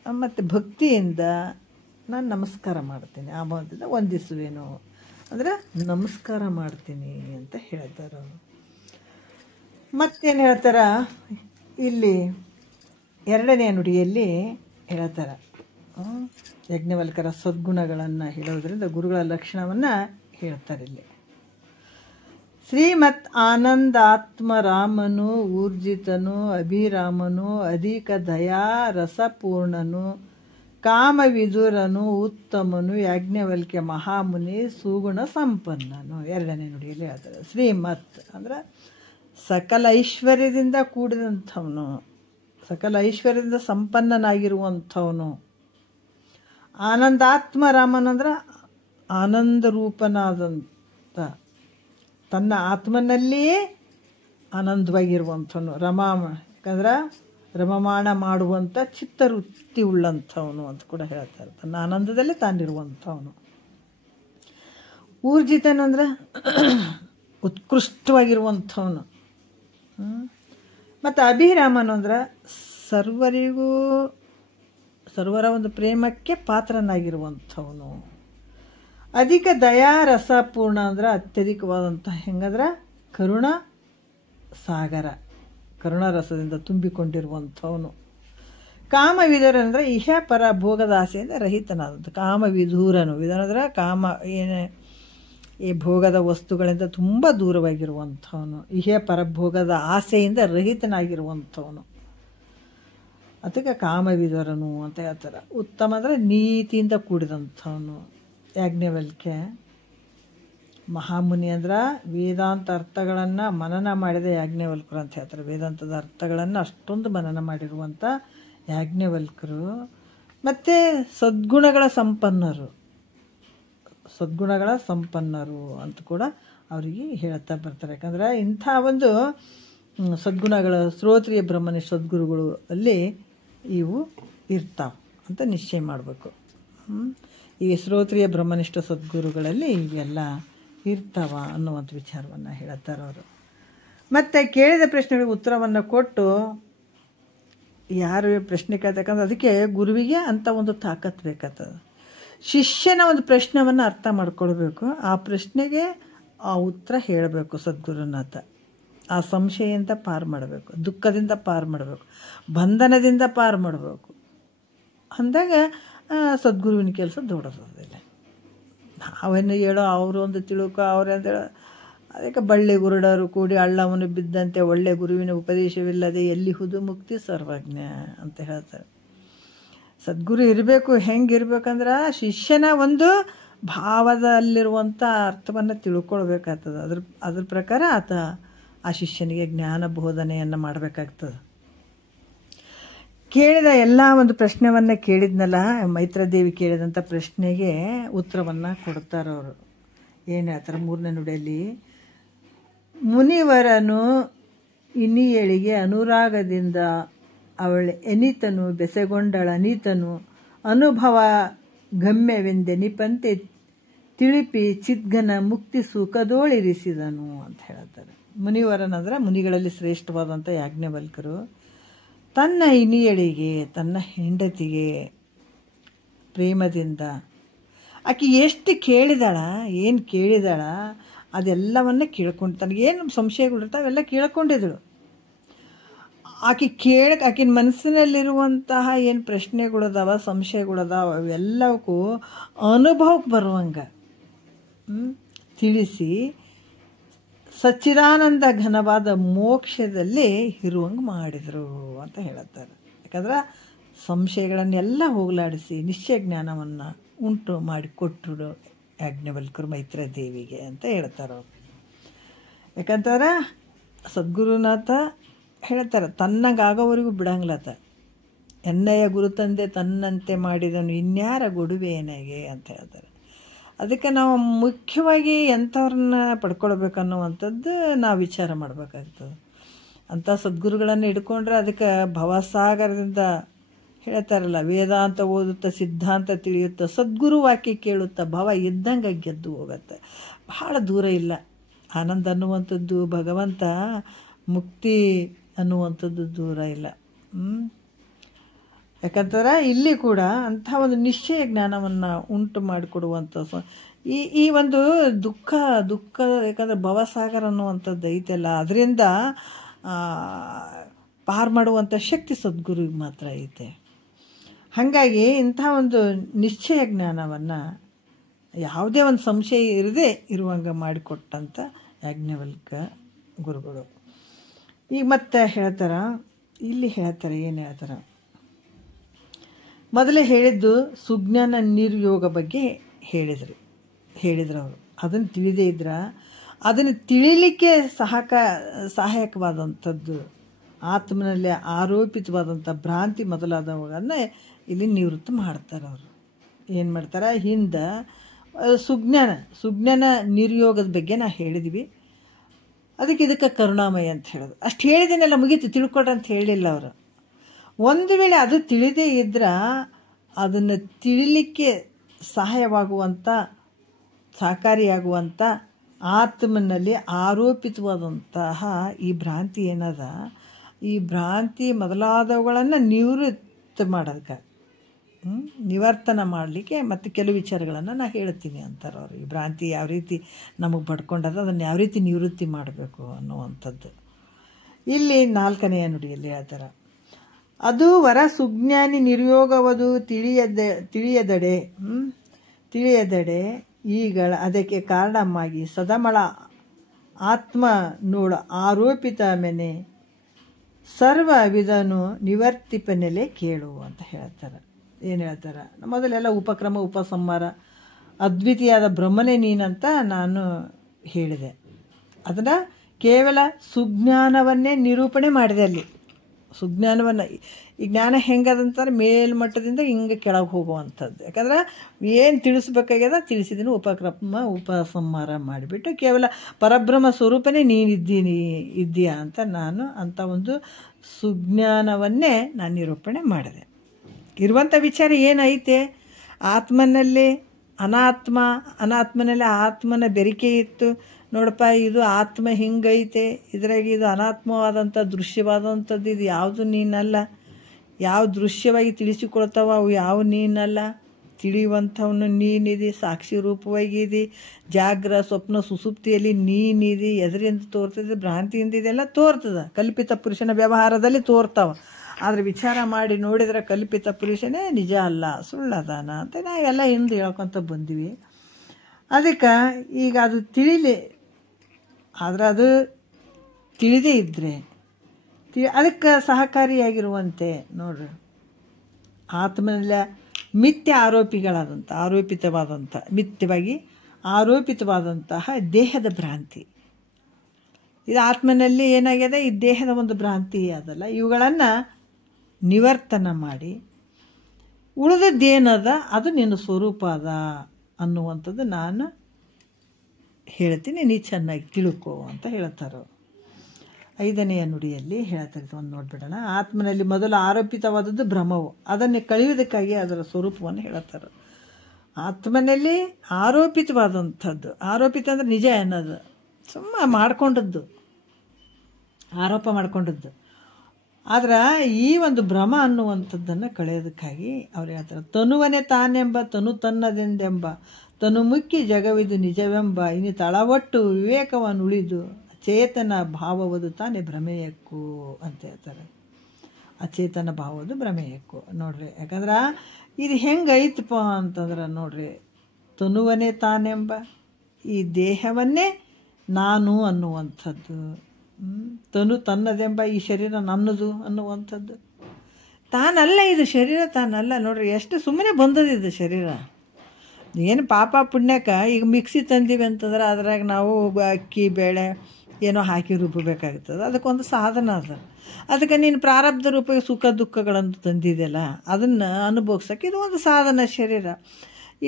ಮತ್ತು ಭಕ್ತಿಯಿಂದ ನಾನು ನಮಸ್ಕಾರ ಮಾಡ್ತೀನಿ. ಆಮೋದದಿಂದ ವಂದಿಸುವೇನು ಅಂದರೆ ನಮಸ್ಕಾರ ಮಾಡ್ತೀನಿ ಅಂತ ಹೇಳ್ತಾರೆ ಅವರು. ಮತ್ತೇನು ಹೇಳ್ತಾರೆ ಇಲ್ಲಿ ಎರಡನೇ ನುಡಿಯಲ್ಲಿ ಹೇಳ್ತಾರೆ, ಯಜ್ಞವಲ್ಕರ ಸದ್ಗುಣಗಳನ್ನು ಹೇಳೋದ್ರಿಂದ ಗುರುಗಳ ಲಕ್ಷಣವನ್ನು ಹೇಳ್ತಾರೆ ಇಲ್ಲಿ. ಶ್ರೀಮತ್ ಆನಂದಾತ್ಮರಾಮನು ಊರ್ಜಿತನು ಅಭಿರಾಮನು ಅಧಿಕ ದಯಾ ರಸಪೂರ್ಣನು ಕಾಮವಿದುರನು ಉತ್ತಮನು ಯಾಜ್ಞವಲ್ಕ್ಯ ಮಹಾಮುನಿ ಸುಗುಣ ಸಂಪನ್ನನು. ಎರಡನೇ ನುಡಿಯಲ್ಲಿ ಹೇಳ್ತಾರೆ. ಶ್ರೀಮತ್ ಅಂದರೆ ಸಕಲ ಐಶ್ವರ್ಯದಿಂದ ಕೂಡಿದಂಥವನು, ಸಕಲ ಐಶ್ವರ್ಯದಿಂದ ಸಂಪನ್ನನಾಗಿರುವಂಥವನು. ಆನಂದಾತ್ಮರಾಮನಂದ್ರೆ ಆನಂದ ರೂಪನಾದಂಥ, ತನ್ನ ಆತ್ಮನಲ್ಲಿಯೇ ಆನಂದವಾಗಿರುವಂಥವನು. ಯಾಕಂದ್ರೆ ರಮಮಾಣ ಮಾಡುವಂಥ ಚಿತ್ತವೃತ್ತಿ ಉಳ್ಳಂಥವನು ಅಂತ ಕೂಡ ಹೇಳ್ತಾರೆ. ತನ್ನ ಆನಂದದಲ್ಲೇ ತಾನಿರುವಂಥವನು. ಊರ್ಜಿತನಂದ್ರೆ ಉತ್ಕೃಷ್ಟವಾಗಿರುವಂಥವನು. ಮತ್ತು ಅಭಿರಾಮನಂದ್ರೆ ಸರ್ವರ ಒಂದು ಪ್ರೇಮಕ್ಕೆ ಪಾತ್ರನಾಗಿರುವಂಥವನು. ಅಧಿಕ ದಯಾ ರಸಪೂರ್ಣ ಅಂದ್ರೆ ಅತ್ಯಧಿಕವಾದಂಥ, ಹೆಂಗಂದ್ರೆ ಕರುಣಾರಸದಿಂದ ತುಂಬಿಕೊಂಡಿರುವಂಥವನು. ಕಾಮವಿಧುರ ಅಂದರೆ ಇಹ ಪರ ಭೋಗದ ಆಸೆಯಿಂದ ರಹಿತನಾದಂಥ ಕಾಮವಿಧೂರನು. ವಿಧಾನಂದ್ರೆ ಈ ಭೋಗದ ವಸ್ತುಗಳಿಂದ ತುಂಬ ದೂರವಾಗಿರುವಂಥವನು. ಇಹ ಪರಭೋಗದ ಆಸೆಯಿಂದ ರಹಿತನಾಗಿರುವಂಥವನು. ಅದಕ್ಕೆ ಕಾಮವಿಧುರನು ಅಂತ ಹೇಳ್ತಾರೆ. ಉತ್ತಮ ಅಂದರೆ ನೀತಿಯಿಂದ ಕೂಡಿದಂಥವನು. ಯಾಜ್ಞವಲ್ಕ್ಯ ಮಹಾಮುನಿ ಅಂದ್ರೆ ವೇದಾಂತ ಅರ್ಥಗಳನ್ನು ಮನನ ಮಾಡಿದ ಯಾಜ್ಞವಲ್ಕರು ಅಂತ ಹೇಳ್ತಾರೆ. ವೇದಾಂತದ ಅರ್ಥಗಳನ್ನು ಅಷ್ಟೊಂದು ಮನನ ಮಾಡಿರುವಂಥ ಯಾಜ್ಞವಲ್ಕರು. ಮತ್ತು ಸದ್ಗುಣಗಳ ಸಂಪನ್ನರು ಅಂತ ಕೂಡ ಅವರಿಗೆ ಹೇಳ್ತಾ ಬರ್ತಾರೆ. ಯಾಕಂದ್ರೆ ಇಂಥ ಒಂದು ಸದ್ಗುಣಗಳ ಶ್ರೋತ್ರಿಯ ಬ್ರಹ್ಮನಿ ಸದ್ಗುರುಗಳು ಅಲ್ಲಿ ಇವು ಇರ್ತಾವೆ ಅಂತ ನಿಶ್ಚಯ ಮಾಡಬೇಕು. ಈ ಶ್ರೋತ್ರಿಯ ಬ್ರಹ್ಮನಿಷ್ಠ ಸದ್ಗುರುಗಳಲ್ಲಿ ಇವೆಲ್ಲ ಇರ್ತಾವ ಅನ್ನುವಂಥ ವಿಚಾರವನ್ನು ಹೇಳ್ತಾರೆ ಅವರು. ಮತ್ತು ಕೇಳಿದ ಪ್ರಶ್ನೆಗಳಿಗೆ ಉತ್ತರವನ್ನು ಕೊಟ್ಟು ಯಾರು ಪ್ರಶ್ನೆ ಕೇಳ್ತಕ್ಕಂಥ ಅದಕ್ಕೆ ಗುರುವಿಗೆ ಅಂತ ಒಂದು ತಾಕತ್ತು ಬೇಕಾಗ್ತದೆ. ಶಿಷ್ಯನ ಒಂದು ಪ್ರಶ್ನೆಯನ್ನು ಅರ್ಥ ಮಾಡ್ಕೊಳ್ಬೇಕು, ಆ ಪ್ರಶ್ನೆಗೆ ಆ ಉತ್ತರ ಹೇಳಬೇಕು ಸದ್ಗುರುನಾಥ. ಆ ಸಂಶಯದಿಂದ ಪಾರು ಮಾಡಬೇಕು, ದುಃಖದಿಂದ ಪಾರು ಮಾಡಬೇಕು, ಬಂಧನದಿಂದ ಪಾರು ಮಾಡಬೇಕು. ಅಂದಾಗ ಸದ್ಗುರುವಿನ ಕೆಲಸ ದೊಡ್ಡದಿಲ್ಲ. ನಾವೇನು ಹೇಳೋ ಅವರು ಒಂದು ತಿಳುಕ ಅವ್ರಂತ ಹೇಳೋ ಅದಕ್ಕೆ ಬಳ್ಳಿ ಗುರುಡರು ಕೂಡಿ ಹಳ್ಳವನ್ನು ಬಿದ್ದಂತೆ ಒಳ್ಳೆ ಗುರುವಿನ ಉಪದೇಶವಿಲ್ಲದೆ ಎಲ್ಲಿಹುದು ಮುಕ್ತಿ ಸರ್ವಜ್ಞ ಅಂತ ಹೇಳ್ತಾರೆ. ಸದ್ಗುರು ಇರಬೇಕು. ಹೆಂಗಿರ್ಬೇಕಂದ್ರೆ ಶಿಷ್ಯನ ಒಂದು ಭಾವದಲ್ಲಿರುವಂಥ ಅರ್ಥವನ್ನು ತಿಳ್ಕೊಳ್ಬೇಕಾಗ್ತದೆ. ಅದ್ರ ಪ್ರಕಾರ ಆ ಶಿಷ್ಯನಿಗೆ ಜ್ಞಾನ ಬೋಧನೆಯನ್ನು ಮಾಡಬೇಕಾಗ್ತದೆ. ಕೇಳಿದ ಎಲ್ಲ ಒಂದು ಪ್ರಶ್ನೆಯನ್ನು ಕೇಳಿದ್ನಲ್ಲ, ಮೈತ್ರಾದೇವಿ ಕೇಳಿದಂಥ ಪ್ರಶ್ನೆಗೆ ಉತ್ತರವನ್ನು ಕೊಡ್ತಾರೆ ಅವರು. ಏನು ಹೇಳ್ತಾರೆ ಮೂರನೇ ನುಡಿಯಲ್ಲಿ, ಮುನಿವರನು ಇನಿಯಳಿಗೆ ಅನುರಾಗದಿಂದ ಅವಳ ಎನಿತನು ಬೆಸೆಗೊಂಡಳನೀತನು ಅನುಭವ ಗಮ್ಯವೆಂದೆನಿಪಂತೆ ತಿಳಿಪಿ ಚಿದ್ಘನ ಮುಕ್ತಿ ಸುಖದೋಳಿರಿಸಿದನು ಅಂತ ಹೇಳ್ತಾರೆ. ಮುನಿವರನಂದ್ರೆ ಮುನಿಗಳಲ್ಲಿ ಶ್ರೇಷ್ಠವಾದಂಥ ಯಾಜ್ಞವಲ್ಕರು ತನ್ನ ಇನಿಯಳಿಗೆ, ತನ್ನ ಹೆಂಡತಿಗೆ ಪ್ರೇಮದಿಂದ ಆಕೆ ಎಷ್ಟು ಏನು ಕೇಳಿದಾಳ ಅದೆಲ್ಲವನ್ನ ಕೇಳ್ಕೊಂಡು, ತನಗೇನು ಸಂಶಯಗಳಿರ್ತಾವೆ ಅವೆಲ್ಲ ಕೇಳ್ಕೊಂಡಿದ್ದಳು. ಆಕಿನ ಮನಸ್ಸಿನಲ್ಲಿರುವಂತಹ ಏನು ಪ್ರಶ್ನೆಗಳದಾವ, ಸಂಶಯಗಳದಾವ, ಅವೆಲ್ಲವಕ್ಕೂ ಅನುಭವಕ್ಕೆ ಬರುವಂಗೆ ತಿಳಿಸಿ ಸಚ್ಚಿದಾನಂದ ಘನವಾದ ಮೋಕ್ಷದಲ್ಲಿ ಇರುವಂಗೆ ಮಾಡಿದರು ಅಂತ ಹೇಳುತ್ತಾರೆ. ಯಾಕಂದ್ರೆ ಸಂಶಯಗಳನ್ನೆಲ್ಲ ಹೋಗಲಾಡಿಸಿ ನಿಶ್ಚಯ ಜ್ಞಾನವನ್ನು ಉಂಟು ಮಾಡಿ ಕೊಟ್ಟರು ಯಾಜ್ಞವಲ್ಕರು ಮೈತ್ರಾದೇವಿಗೆ ಅಂತ ಹೇಳ್ತಾರೆ ಅವರು. ಯಾಕಂತಂದ್ರೆ ಸದ್ಗುರುನಾಥ ಹೇಳ್ತಾರೆ, ತನ್ನಗಾಗೋವರೆಗೂ ಬಿಡಂಗ್ಲತ್ತ. ಎನ್ನಯ್ಯ ಗುರು ತಂದೆ ತನ್ನಂತೆ ಮಾಡಿದನು ಇನ್ಯಾರ ಗೊಡುವೆ ಏನಾಗೆ ಅಂತ ಹೇಳ್ತಾರೆ. ಅದಕ್ಕೆ ನಾವು ಮುಖ್ಯವಾಗಿ ಎಂಥವ್ರನ್ನ ಪಡ್ಕೊಳ್ಬೇಕನ್ನುವಂಥದ್ದು ನಾವು ವಿಚಾರ ಮಾಡಬೇಕಾಗ್ತದೆ. ಅಂಥ ಸದ್ಗುರುಗಳನ್ನು ಹಿಡ್ಕೊಂಡ್ರೆ ಅದಕ್ಕೆ ಭವಸಾಗರದಿಂದ ಹೇಳ್ತಾರಲ್ಲ, ವೇದಾಂತ ಓದುತ್ತಾ ಸಿದ್ಧಾಂತ ತಿಳಿಯುತ್ತಾ ಸದ್ಗುರು ವಾಕ್ಯ ಕೇಳುತ್ತಾ ಭವ ಇದ್ದಂಗೆ ಗೆದ್ದು ಹೋಗುತ್ತೆ. ಭಾಳ ದೂರ ಇಲ್ಲ. ಆನಂದ ಅನ್ನುವಂಥದ್ದು, ಭಗವಂತ ಮುಕ್ತಿ ಅನ್ನುವಂಥದ್ದು ದೂರ ಇಲ್ಲ. ಯಾಕಂದ್ರೆ ಇಲ್ಲಿ ಕೂಡ ಅಂಥ ಒಂದು ನಿಶ್ಚಯ ಜ್ಞಾನವನ್ನು ಉಂಟು ಮಾಡಿಕೊಡುವಂಥ ಈ ಒಂದು ದುಃಖ ಯಾಕಂದರೆ ಭವಸಾಗರ ಅನ್ನುವಂಥದ್ದು ಐತೆಲ್ಲ, ಅದರಿಂದ ಪಾರು ಮಾಡುವಂಥ ಶಕ್ತಿ ಸದ್ಗುರುವಿಗೆ ಮಾತ್ರ ಐತೆ. ಹಾಗಾಗಿ ಇಂಥ ಒಂದು ನಿಶ್ಚಯ ಜ್ಞಾನವನ್ನು ಯಾವುದೇ ಒಂದು ಸಂಶಯ ಇರದೇ ಇರುವಂಗೆ ಮಾಡಿಕೊಟ್ಟಂಥ ಯಾಜ್ಞವಲ್ಕ ಗುರುಗಳು. ಈಗ ಮತ್ತೆ ಹೇಳ್ತಾರೆ, ಇಲ್ಲಿ ಹೇಳ್ತಾರೆ, ಏನು ಹೇಳ್ತಾರೆ, ಮೊದಲೇ ಹೇಳಿದ್ದು ಸುಜ್ಞಾನ ನಿರ್ಯೋಗ ಬಗ್ಗೆ ಹೇಳಿದ್ರು ಅವರು. ಅದನ್ನು ತಿಳಿದೇ ಇದ್ರೆ ಅದನ್ನು ತಿಳಿಲಿಕ್ಕೆ ಸಹಾಯಕವಾದಂಥದ್ದು ಆತ್ಮನಲ್ಲಿ ಆರೋಪಿತವಾದಂಥ ಭ್ರಾಂತಿ ಮೊದಲಾದವುಗಳನ್ನು ಇಲ್ಲಿ ನಿವೃತ್ತಿ ಮಾಡ್ತಾರೆ ಅವರು. ಏನು ಮಾಡ್ತಾರೆ, ಹಿಂದೆ ಸುಜ್ಞಾನ ನಿರ್ಯೋಗದ ಬಗ್ಗೆ ನಾವು ಹೇಳಿದ್ವಿ. ಇದಕ್ಕೆ ಕರುಣಾಮಯ ಅಂತ ಹೇಳೋದು. ಅಷ್ಟು ಹೇಳಿದೇನೆಲ್ಲ ಮುಗೀತು, ತಿಳ್ಕೊಡ್ರಿ ಅಂತ ಹೇಳಿಲ್ಲ ಅವರು. ಒಂದು ವೇಳೆ ಅದು ತಿಳಿದೇ ಇದ್ರೆ ಅದನ್ನು ತಿಳಿಲಿಕ್ಕೆ ಸಹಕಾರಿಯಾಗುವಂಥ ಆತ್ಮನಲ್ಲಿ ಆರೋಪಿತವಾದಂತಹ ಈ ಭ್ರಾಂತಿ ಏನದ, ಈ ಭ್ರಾಂತಿ ಮೊದಲಾದವುಗಳನ್ನು ನಿವರ್ತನ ಮಾಡಲಿಕ್ಕೆ ಮತ್ತು ಕೆಲವು ವಿಚಾರಗಳನ್ನು ನಾನು ಹೇಳ್ತೀನಿ ಅಂತಾರೆ ಅವರು. ಈ ಭ್ರಾಂತಿ ಯಾವ ರೀತಿ ನಮಗೆ ಪಡ್ಕೊಂಡದ, ಅದನ್ನು ಯಾವ ರೀತಿ ನಿವೃತ್ತಿ ಮಾಡಬೇಕು ಅನ್ನುವಂಥದ್ದು ಇಲ್ಲಿ 4ನೆಯ ನುಡಿಯಲ್ಲಿ ಹೇಳ್ತಾರೆ. ಅದು ವರ ಸುಜ್ಞಾನಿ ನಿರ್ಯೋಗವದು ತಿಳಿಯದಡೆ ಈಗಳ ಅದಕ್ಕೆ ಕಾರಣವಾಗಿ ಸದಮಳ ಆತ್ಮ ನೋಡ ಆರೋಪಿತ ಮೆನೆ ಸರ್ವ ವಿಧನು ನಿವರ್ತಿಪನೆಲೆ ಕೇಳು ಅಂತ ಹೇಳ್ತಾರೆ. ಏನು ಹೇಳ್ತಾರೆ, ಮೊದಲೆಲ್ಲ ಉಪಕ್ರಮ ಉಪಸಂಹಾರ ಅದ್ವಿತೀಯಾದ ಬ್ರಹ್ಮನೇ ನೀನಂತ ನಾನು ಹೇಳಿದೆ. ಅದನ್ನು ಕೇವಲ ಸುಜ್ಞಾನವನ್ನೇ ನಿರೂಪಣೆ ಮಾಡಿದೆ. ಅಲ್ಲಿ ಸುಜ್ಞಾನವನ್ನು, ಈ ಜ್ಞಾನ ಹೆಂಗದಂತಾರೆ ಮೇಲ್ಮಟ್ಟದಿಂದ ಹಿಂಗೆ ಕೆಳಗೆ ಹೋಗುವಂಥದ್ದು. ಯಾಕಂದ್ರೆ ಏನು ತಿಳಿಸ್ಬೇಕಾಗ್ಯದ ತಿಳಿಸಿದ್ದೀನಿ, ಉಪಕ್ರಮ ಉಪಸಂಹಾರ ಮಾಡಿಬಿಟ್ಟು ಕೇವಲ ಪರಬ್ರಹ್ಮ ಸ್ವರೂಪನೇ ಇದ್ದೀಯಾ ಅಂತ ನಾನು ಅಂಥ ಒಂದು ಸುಜ್ಞಾನವನ್ನೇ ನಾನು ನಿರೂಪಣೆ ಮಾಡಿದೆ. ಇರುವಂಥ ವಿಚಾರ ಏನೈತೆ, ಆತ್ಮನಲ್ಲಿ ಅನಾತ್ಮನಲ್ಲಿ ಆತ್ಮನ ಬೆರಿಕೆ ಇತ್ತು. ನೋಡಪ್ಪ, ಇದು ಆತ್ಮ ಹಿಂಗೈತೆ, ಇದ್ರಾಗ ಇದು ಅನಾತ್ಮವಾದಂಥ ದೃಶ್ಯವಾದಂಥದ್ದು, ಇದು ಯಾವುದು ನೀನಲ್ಲ. ಯಾವ ದೃಶ್ಯವಾಗಿ ತಿಳಿಸಿಕೊಳ್ತಾವ ಅವು ಯಾವ ನೀನಲ್ಲ. ತಿಳಿಯುವಂಥವನು ನೀನಿದೆ, ಸಾಕ್ಷಿ ರೂಪವಾಗಿದಿ, ಜಾಗ್ರ ಸ್ವಪ್ನ ಸುಸುಪ್ತಿಯಲ್ಲಿ ನೀನಿದೆ. ಎದರಿಂದ ತೋರ್ತದೆ, ಭ್ರಾಂತಿಯಿಂದ ಇದೆಲ್ಲ ತೋರ್ತದೆ. ಕಲ್ಪಿತ ಪುರುಷನ ವ್ಯವಹಾರದಲ್ಲಿ ತೋರ್ತಾವ. ಆದರೆ ವಿಚಾರ ಮಾಡಿ ನೋಡಿದರೆ ಕಲ್ಪಿತ ಪುರುಷನೇ ನಿಜ ಅಲ್ಲ, ಸುಳ್ಳದಾನ ಅಂತ ನಾವೆಲ್ಲ ಹಿಂದೆ ಹೇಳ್ಕೊತ ಬಂದ್ವಿ. ಅದಕ್ಕೆ ಈಗ ಅದು ಆದರೆ ಅದು ತಿಳಿದೇ ಇದ್ದರೆ ಅದಕ್ಕೆ ಸಹಕಾರಿಯಾಗಿರುವಂತೆ ನೋಡ್ರಿ, ಆತ್ಮನೆಲ್ಲ ಮಿಥ್ಯವಾಗಿ ಆರೋಪಿತವಾದಂತಹ ದೇಹದ ಭ್ರಾಂತಿ, ಇದು ಆತ್ಮನಲ್ಲಿ ಏನಾಗಿದೆ, ಈ ದೇಹದ ಒಂದು ಭ್ರಾಂತಿ ಅದಲ್ಲ. ಇವುಗಳನ್ನು ನಿವರ್ತನ ಮಾಡಿ ಉಳಿದದ್ದೇನದ ಅದು ನಿನ್ನ ಸ್ವರೂಪ ಅದ ಅನ್ನುವಂಥದ್ದು ನಾನು ಹೇಳ್ತೀನಿ, ನೀ ಚೆನ್ನಾಗಿ ತಿಳ್ಕೋ ಅಂತ ಹೇಳ್ತಾರೆ. 5ನೆಯ ನುಡಿಯಲ್ಲಿ ಹೇಳ್ತಾರೆ, ಒಂದು ನೋಡ್ಬಿಡೋಣ. ಆತ್ಮನಲ್ಲಿ ಮೊದಲು ಆರೋಪಿತವಾದದ್ದು ಭ್ರಮವು, ಅದನ್ನು ಕಳೆಯುವುದಕ್ಕಾಗಿ ಅದರ ಸ್ವರೂಪವನ್ನು ಹೇಳ್ತಾರೆ. ಆತ್ಮನಲ್ಲಿ ಆರೋಪಿತವಾದಂಥದ್ದು, ಆರೋಪಿತ ಅಂದರೆ ನಿಜ ಅನ್ನೋದು, ಸುಮ್ಮ ಆರೋಪ ಮಾಡಿಕೊಂಡದ್ದು. ಆದ್ರೆ ಈ ಒಂದು ಭ್ರಮ ಅನ್ನುವಂಥದ್ದನ್ನು ಕಳೆಯೋದಕ್ಕಾಗಿ ಅವ್ರು ಹೇಳ್ತಾರೆ, ತನುವನೇ ತಾನೆಂಬ ತನು ತನ್ನದೆಂದೆಂಬ ತನು ಮುಕ್ಕಿ ಜಗವಿದು ನಿಜವೆಂಬ ಇನ್ನು ತಳವಟ್ಟು ವಿವೇಕವನ್ನು ಉಳಿದು ಅಚೇತನ ಭಾವವದು ತಾನೇ ಭ್ರಮೆಯಕ್ಕೂ ಅಂತ ಹೇಳ್ತಾರೆ. ಅಚೇತನ ಭಾವದು ಭ್ರಮೆಯಕ್ಕೂ ನೋಡ್ರಿ. ಯಾಕಂದ್ರೆ ಇದು ಹೆಂಗೈತಪ್ಪ ಅಂತಂದ್ರೆ ನೋಡ್ರಿ, ತನುವನೇ ತಾನೆಂಬ ಈ ದೇಹವನ್ನೇ ನಾನು ಅನ್ನುವಂಥದ್ದು, ತನು ತನ್ನದೆಂಬ ಈ ಶರೀರ ನನ್ನದು ಅನ್ನುವಂಥದ್ದು ತಾನಲ್ಲ. ಇದು ಶರೀರ ತಾನಲ್ಲ ನೋಡ್ರಿ, ಎಷ್ಟು ಸುಮ್ಮನೆ ಬಂದದಿದು ಶರೀರ. ಏನು ಪಾಪ ಪುಣ್ಯಕ್ಕೆ ಈಗ ಮಿಕ್ಸಿ ತಂದೀವಿ ಅಂತಂದ್ರೆ ಅದ್ರಾಗ ನಾವು ಅಕ್ಕಿ ಬೇಳೆ ಏನೋ ಹಾಕಿ ರೂಪಬೇಕಾಗ್ತದೆ, ಅದಕ್ಕೊಂದು ಸಾಧನ ಅದ. ಅದಕ್ಕೆ ನೀನು ಪ್ರಾರಬ್ಧ ರೂಪ ಸುಖ ದುಃಖಗಳನ್ನು ತಂದಿದೆಯಲ್ಲ, ಅದನ್ನು ಅನುಭವಿಸೋಕೆ ಇದು ಒಂದು ಸಾಧನ. ಶರೀರ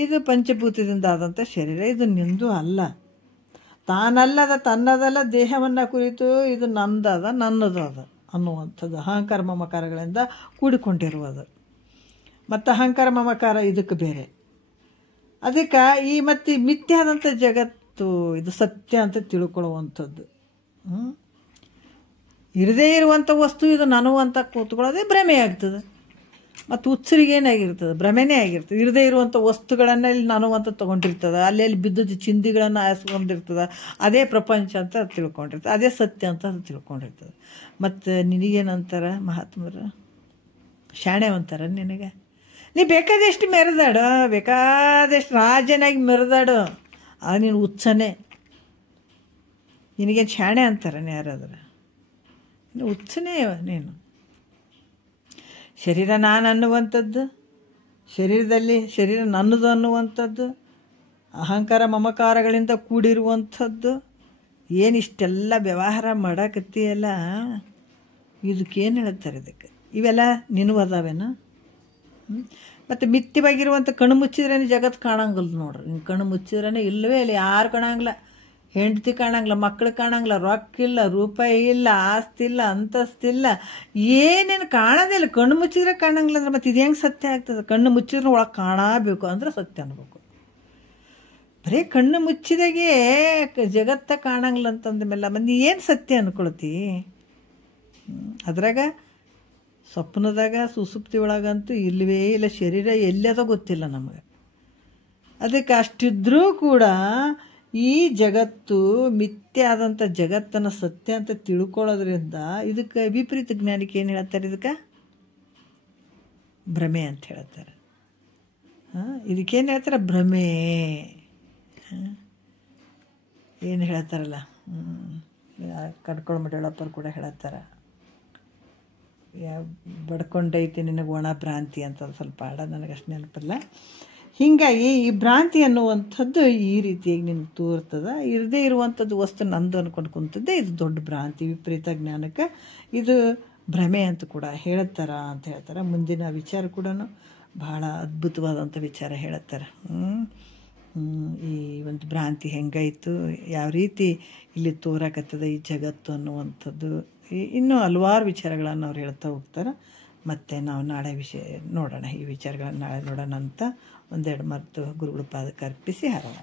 ಇದು ಪಂಚಭೂತದಿಂದ ಆದಂಥ ಶರೀರ, ಇದು ನಿಂದು ಅಲ್ಲ, ತಾನಲ್ಲದ ತನ್ನದಲ್ಲ ದೇಹವನ್ನು ಕುರಿತು ಇದು ನಂದದ ನನ್ನದು ಅದ ಅನ್ನುವಂಥದ್ದು ಅಹಂಕಾರ ಮಮಕಾರಗಳಿಂದ ಕೂಡಿಕೊಂಡಿರುವುದು. ಮತ್ತು ಅಹಂಕಾರ ಮಮಕಾರ ಇದಕ್ಕೆ ಬೇರೆ. ಅದಕ್ಕೆ ಈ ಮತ್ತು ಮಿಥ್ಯಾದಂಥ ಜಗತ್ತು ಇದು ಸತ್ಯ ಅಂತ ತಿಳ್ಕೊಳ್ಳುವಂಥದ್ದು. ಇರದೇ ಇರುವಂಥ ವಸ್ತು ಇದು ನಾನು ಅಂತ ಕೂತ್ಕೊಳ್ಳೋದೇ ಭ್ರಮೆ ಆಗ್ತದೆ. ಮತ್ತು ಹುಚ್ಚರಿಗೆ ಏನಾಗಿರ್ತದೆ, ಭ್ರಮೆನೇ ಆಗಿರ್ತದೆ. ಇರದೇ ಇರುವಂಥ ವಸ್ತುಗಳನ್ನು ಇಲ್ಲಿ ನಾನು ಅಂತ ತೊಗೊಂಡಿರ್ತದೆ, ಅಲ್ಲಿ ಬಿದ್ದದ್ದು ಚಿಂದಿಗಳನ್ನು ಆರಿಸ್ಕೊಂಡಿರ್ತದೆ, ಅದೇ ಪ್ರಪಂಚ ಅಂತ ತಿಳ್ಕೊಂಡಿರ್ತದೆ, ಅದೇ ಸತ್ಯ ಅಂತ ಅದು ತಿಳ್ಕೊಂಡಿರ್ತದೆ. ಮತ್ತು ನಿನಗೇನಂತಾರೆ ಮಹಾತ್ಮರು, ಶಾಣೆ ಅಂತಾರೆ ನಿನಗೆ. ನೀ ಬೇಕಾದಷ್ಟು ಮೆರೆದಾಡು, ಬೇಕಾದಷ್ಟು ರಾಜನಾಗಿ ಮೆರೆದಾಡು, ಆಗ ನೀನು ಹುಚ್ಚನೇ. ನಿನಗೇನು ಶಾಣೆ ಅಂತಾರೆ ಯಾರಾದ್ರೆ? ನೀನು ಹುಚ್ಚನೇ ನೀನು. ಶರೀರ ನಾನು ಅನ್ನುವಂಥದ್ದು, ಶರೀರದಲ್ಲಿ ಶರೀರ ನನ್ನದು ಅನ್ನುವಂಥದ್ದು, ಅಹಂಕಾರ ಮಮಕಾರಗಳಿಂದ ಕೂಡಿರುವಂಥದ್ದು, ಏನಿಷ್ಟೆಲ್ಲ ವ್ಯವಹಾರ ಮಾಡಕತ್ತೀಯಲ್ಲ, ಇದಕ್ಕೇನು ಹೇಳ್ತಾರೆ? ಇದಕ್ಕೆ ಇವೆಲ್ಲ ನಿನಗೂ ಅದಾವೇನ? ಮತ್ತು ಮಿಥ್ಯವಾಗಿರುವಂಥ ಕಣ್ಣು ಮುಚ್ಚಿದ್ರೇ ಜಗತ್ತು ಕಾಣಂಗಿಲ್ಲ ನೋಡ್ರಿ. ಹಿಂಗೆ ಕಣ್ಣು ಮುಚ್ಚಿದ್ರೇ ಇಲ್ಲವೇ ಇಲ್ಲ, ಯಾರು ಕಾಣಂಗಿಲ್ಲ, ಹೆಂಡತಿ ಕಾಣಂಗಿಲ್ಲ, ಮಕ್ಕಳು ಕಾಣಂಗಿಲ್ಲ, ರೊಕ್ಕ ಇಲ್ಲ, ರೂಪಾಯಿ ಇಲ್ಲ, ಆಸ್ತಿ ಇಲ್ಲ, ಅಂತಸ್ತಿಲ್ಲ, ಏನೇನು ಕಾಣೋದಿಲ್ಲ. ಕಣ್ಣು ಮುಚ್ಚಿದ್ರೆ ಕಾಣಂಗಿಲ್ಲ ಅಂದ್ರೆ ಮತ್ತು ಇದು ಹೆಂಗೆ ಸತ್ಯ ಆಗ್ತದೆ? ಕಣ್ಣು ಮುಚ್ಚಿದ್ರೆ ಒಳಗೆ ಕಾಣಬೇಕು ಅಂದ್ರೆ ಸತ್ಯ ಅನ್ಬೇಕು. ಬರೀ ಕಣ್ಣು ಮುಚ್ಚಿದಾಗೆ ಜಗತ್ತ ಕಾಣಂಗಿಲ್ಲ ಅಂತಂದ ಮೇಲೆ ಮಂದಿ ಏನು ಸತ್ಯ ಅಂದ್ಕೊಳ್ತಿ? ಅದ್ರಾಗ ಸ್ವಪ್ನದಾಗ ಸುಸುಪ್ತಿ ಒಳಗಂತೂ ಇಲ್ಲವೇ ಇಲ್ಲ, ಶರೀರ ಎಲ್ಲದ ಗೊತ್ತಿಲ್ಲ ನಮಗೆ. ಅದಕ್ಕೆ ಅಷ್ಟಿದ್ರೂ ಕೂಡ ಈ ಜಗತ್ತು ಮಿಥ್ಯೆ ಆದಂಥ ಜಗತ್ತನ್ನು ಸತ್ಯ ಅಂತ ತಿಳ್ಕೊಳ್ಳೋದ್ರಿಂದ ಇದಕ್ಕೆ ವಿಪರೀತ ಜ್ಞಾನಕ್ಕೆ ಏನು ಹೇಳ್ತಾರೆ? ಇದಕ್ಕೆ ಭ್ರಮೆ ಅಂತ ಹೇಳ್ತಾರೆ. ಇದಕ್ಕೇನು ಹೇಳ್ತಾರೆ? ಭ್ರಮೆ. ಏನು ಹೇಳ್ತಾರಲ್ಲ, ಕಡ್ಕೊಳ ಮಠಳಪ್ಪರು ಕೂಡ ಹೇಳ್ತಾರೆ, ಬಡ್ಕೊಂಡೈತಿ ನಿನಗೆ ಒಣ ಭ್ರಾಂತಿ ಅಂತ. ಸ್ವಲ್ಪ ಆಡ ನನಗೆ ಅಷ್ಟು ನೆನಪಿಲ್ಲ. ಹೀಗಾಗಿ ಈ ಭ್ರಾಂತಿ ಅನ್ನುವಂಥದ್ದು ಈ ರೀತಿಯಾಗಿ ನಿನಗೆ ತೋರ್ತದೆ. ಇರದೇ ಇರುವಂಥದ್ದು ವಸ್ತು ನಂದು ಅಂದ್ಕೊಂಡು ಕುಂತದ್ದೇ ಇದು ದೊಡ್ಡ ಭ್ರಾಂತಿ, ವಿಪರೀತ ಜ್ಞಾನಕ್ಕೆ ಇದು ಭ್ರಮೆ ಅಂತ ಕೂಡ ಹೇಳ್ತಾರೆ ಅಂತ ಹೇಳ್ತಾರೆ. ಮುಂದಿನ ವಿಚಾರ ಕೂಡ ಭಾಳ ಅದ್ಭುತವಾದಂಥ ವಿಚಾರ ಹೇಳ್ತಾರೆ. ಈ ಒಂದು ಭ್ರಾಂತಿ ಹೆಂಗಾಯಿತು, ಯಾವ ರೀತಿ ಇಲ್ಲಿ ತೋರಾಕತ್ತದ ಈ ಜಗತ್ತು ಅನ್ನುವಂಥದ್ದು, ಇನ್ನೂ ಹಲವಾರು ವಿಚಾರಗಳನ್ನು ಅವ್ರು ಹೇಳ್ತಾ ಹೋಗ್ತಾರೆ. ಮತ್ತು ನಾವು ನಾಳೆ ವಿಷಯ ನೋಡೋಣ, ಈ ವಿಚಾರಗಳನ್ನು ನಾಳೆ ನೋಡೋಣ ಅಂತ ಒಂದೆರಡು ಮಾತು ಗುರುಗಳ ಪಾದಕ್ಕೆ ಅರ್ಪಿಸಿ ಹಾರೋಣ.